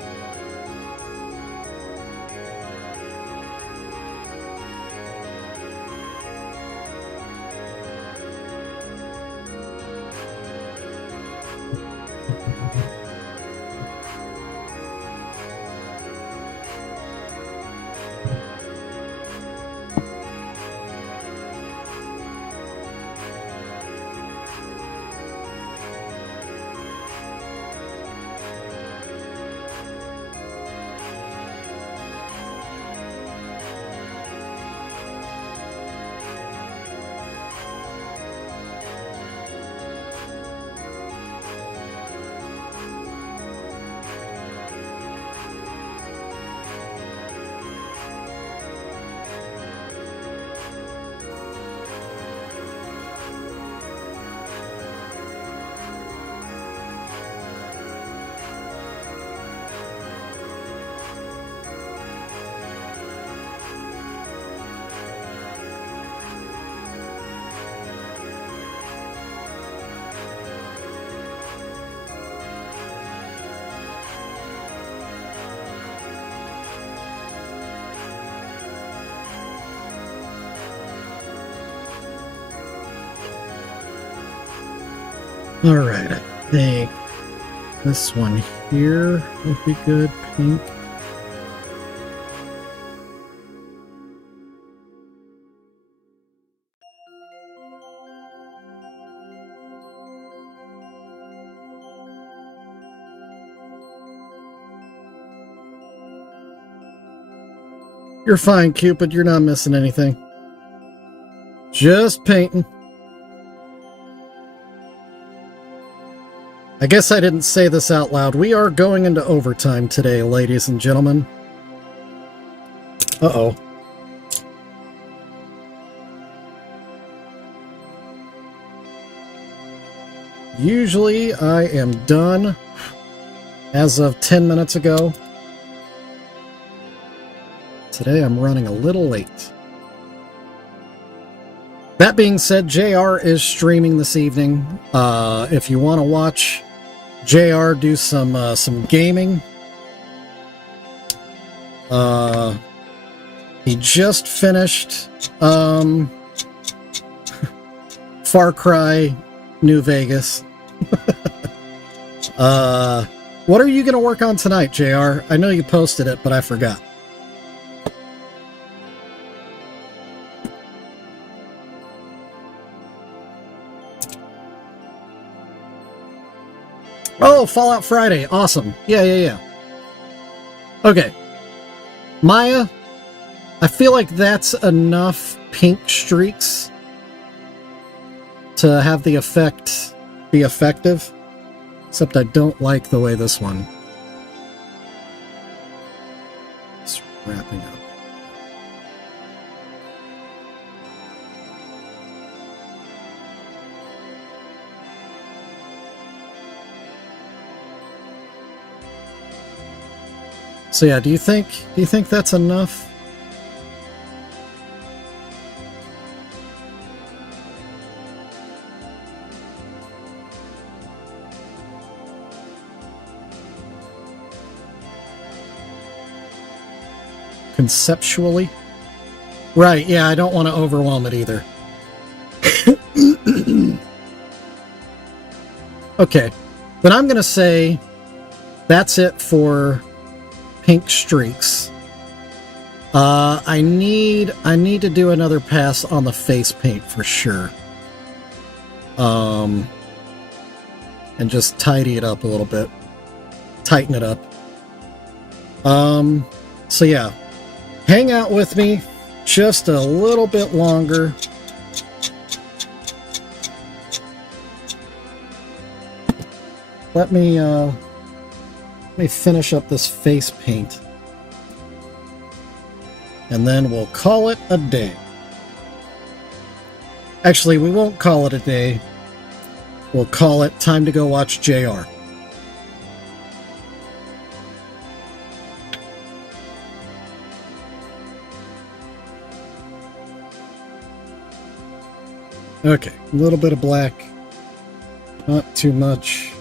Alright, I think this one here would be good, pink. You're fine, Cupid, you're not missing anything. Just painting. I guess I didn't say this out loud. We are going into overtime today, ladies and gentlemen. Uh-oh. Usually I am done as of 10 minutes ago. Today I'm running a little late. That being said, JR is streaming this evening. If you want to watch JR do some gaming, he just finished Far Cry New Vegas. What are you going to work on tonight, JR? I know you posted it, but I forgot. Oh, Fallout Friday. Awesome. Yeah. Okay. Maya, I feel like that's enough pink streaks to have the effect be effective. Except I don't like the way this one is wrapping up. So yeah, do you think that's enough? Conceptually? Right, yeah, I don't want to overwhelm it either. Okay, then I'm going to say that's it for pink streaks. I need to do another pass on the face paint for sure. And just tidy it up a little bit. Tighten it up. So yeah. Hang out with me just a little bit longer. Let me finish up this face paint. And then we'll call it a day. Actually, we won't call it a day. We'll call it time to go watch JR. Okay, a little bit of black. Not too much.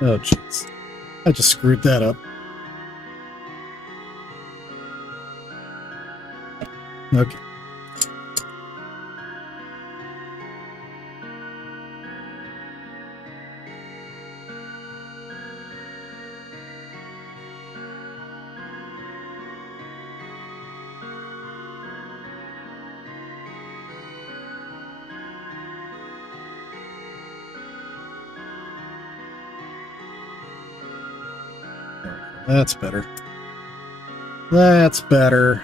Oh, jeez. I just screwed that up. Okay. That's better. That's better.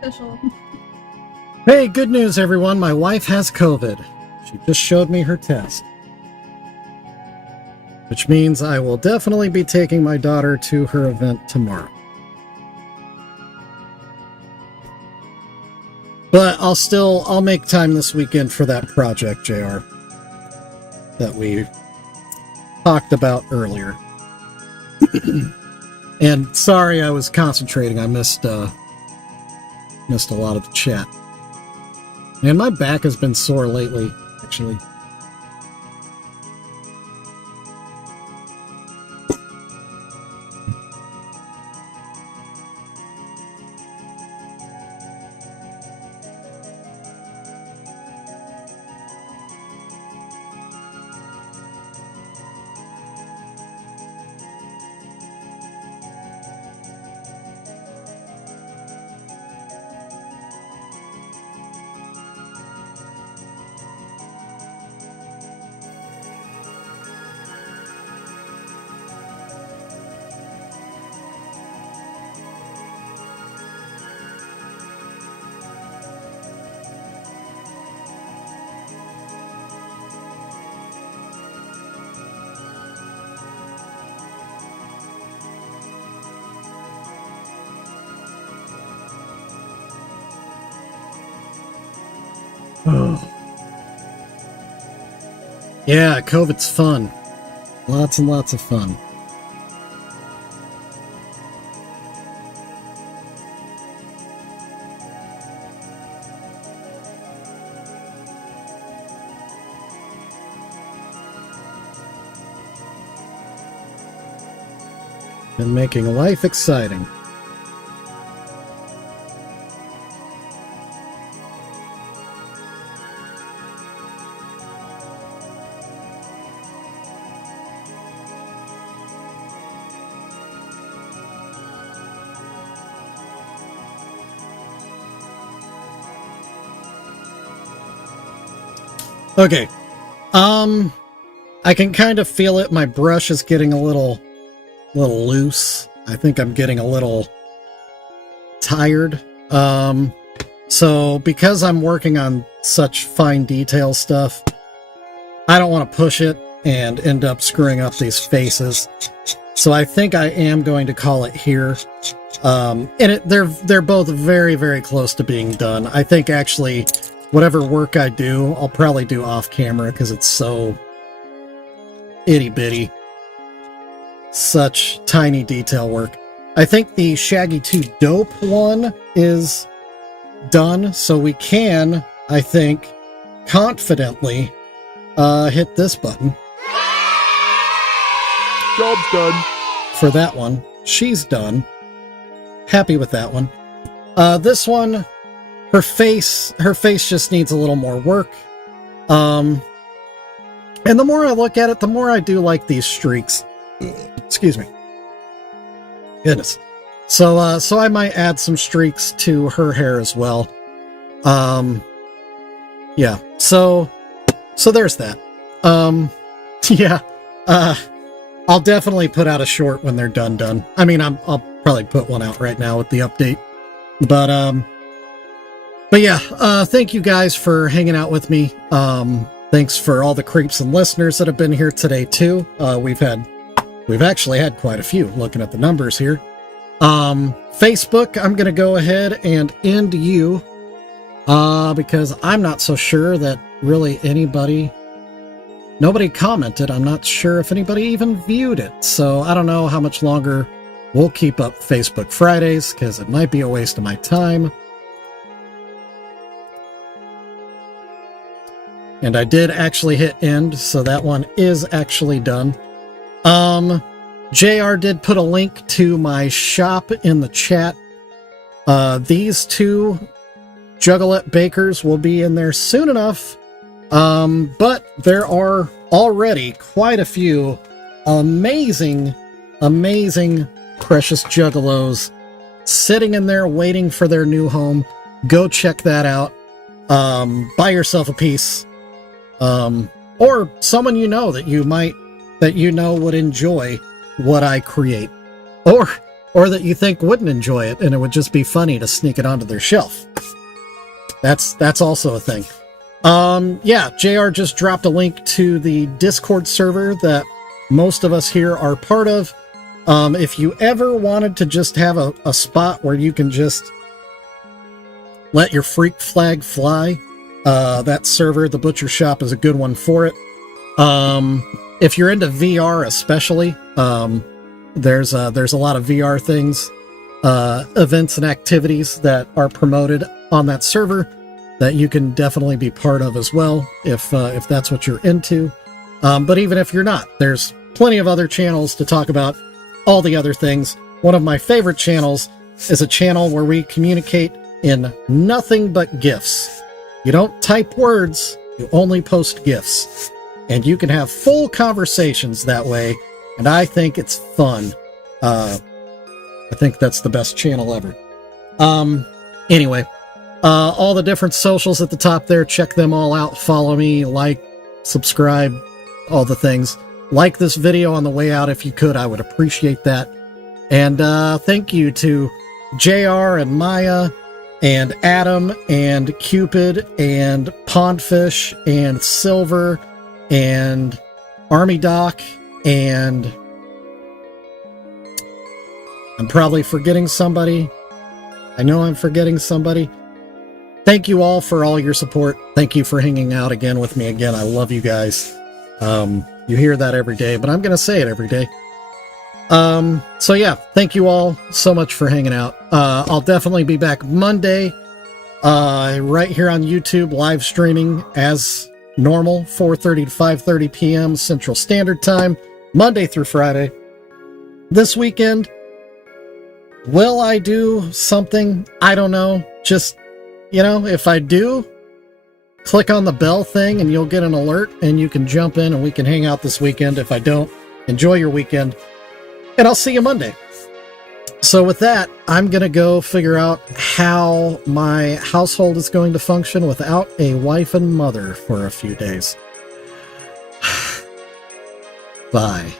Official. Hey, good news, everyone. My wife has COVID. She just showed me her test. Which means I will definitely be taking my daughter to her event tomorrow. But I'll make time this weekend for that project, JR, that we talked about earlier. And sorry, I was concentrating. I missed a lot of the chat. And my back has been sore lately, actually. Yeah, COVID's fun. Lots and lots of fun. And making life exciting. Okay. I can kind of feel it. My brush is getting a little loose. I think I'm getting a little tired. So because I'm working on such fine detail stuff, I don't want to push it and end up screwing up these faces. So I think I am going to call it here. And they're both very, very close to being done. I think actually whatever work I do, I'll probably do off camera because it's so itty bitty. Such tiny detail work. I think the Shaggy 2 Dope one is done, so we can, I think, confidently hit this button. Job's done. For that one. She's done. Happy with that one. This one, her face just needs a little more work. And the more I look at it, the more I do like these streaks. Excuse me. Goodness. So I might add some streaks to her hair as well. Yeah. So there's that. Yeah. I'll definitely put out a short when they're done. I mean, I'll probably put one out right now with the update. But yeah, thank you guys for hanging out with me. Thanks for all the creeps and listeners that have been here today too. We've actually had quite a few, looking at the numbers here. Facebook, I'm gonna go ahead and end you, because I'm not so sure that really nobody commented. I'm not sure if anybody even viewed it. So I don't know how much longer we'll keep up Facebook Fridays, because it might be a waste of my time. And I did actually hit end, so that one is actually done. JR did put a link to my shop in the chat. These two Juggalette bakers will be in there soon enough. But there are already quite a few amazing precious Juggalos sitting in there waiting for their new home. Go check that out. Buy yourself a piece. Or someone you know that you know would enjoy what I create, or that you think wouldn't enjoy it and it would just be funny to sneak it onto their shelf. That's also a thing. Yeah, JR just dropped a link to the Discord server that most of us here are part of. If you ever wanted to just have a spot where you can just let your freak flag fly, that server, the Butcher Shop, is a good one for it. If you're into VR especially, there's a lot of VR things, events and activities that are promoted on that server that you can definitely be part of as well, if that's what you're into. But even if you're not, there's plenty of other channels to talk about all the other things. One of my favorite channels is a channel where we communicate in nothing but GIFs. You don't type words, you only post GIFs. And you can have full conversations that way, and I think it's fun. I think that's the best channel ever. Anyway, all the different socials at the top there, check them all out. Follow me, like, subscribe, all the things. Like this video on the way out if you could, I would appreciate that. And thank you to JR and Maya and Adam and Cupid and Pondfish and Silver and Army Doc, and I'm probably forgetting somebody. I know I'm forgetting somebody. thank you all for all your support. Thank you for hanging out again with me again. I love you guys. You hear that every day, but I'm going to say it every day. So yeah, thank you all so much for hanging out. I'll definitely be back Monday, right here on YouTube, live streaming as normal, 4:30 to 5:30 p.m. Central Standard Time, Monday through Friday. This weekend, will I do something? I don't know. Just, if I do, click on the bell thing and you'll get an alert and you can jump in and we can hang out this weekend. If I don't, enjoy your weekend and I'll see you Monday. So with that, I'm going to go figure out how my household is going to function without a wife and mother for a few days. Bye.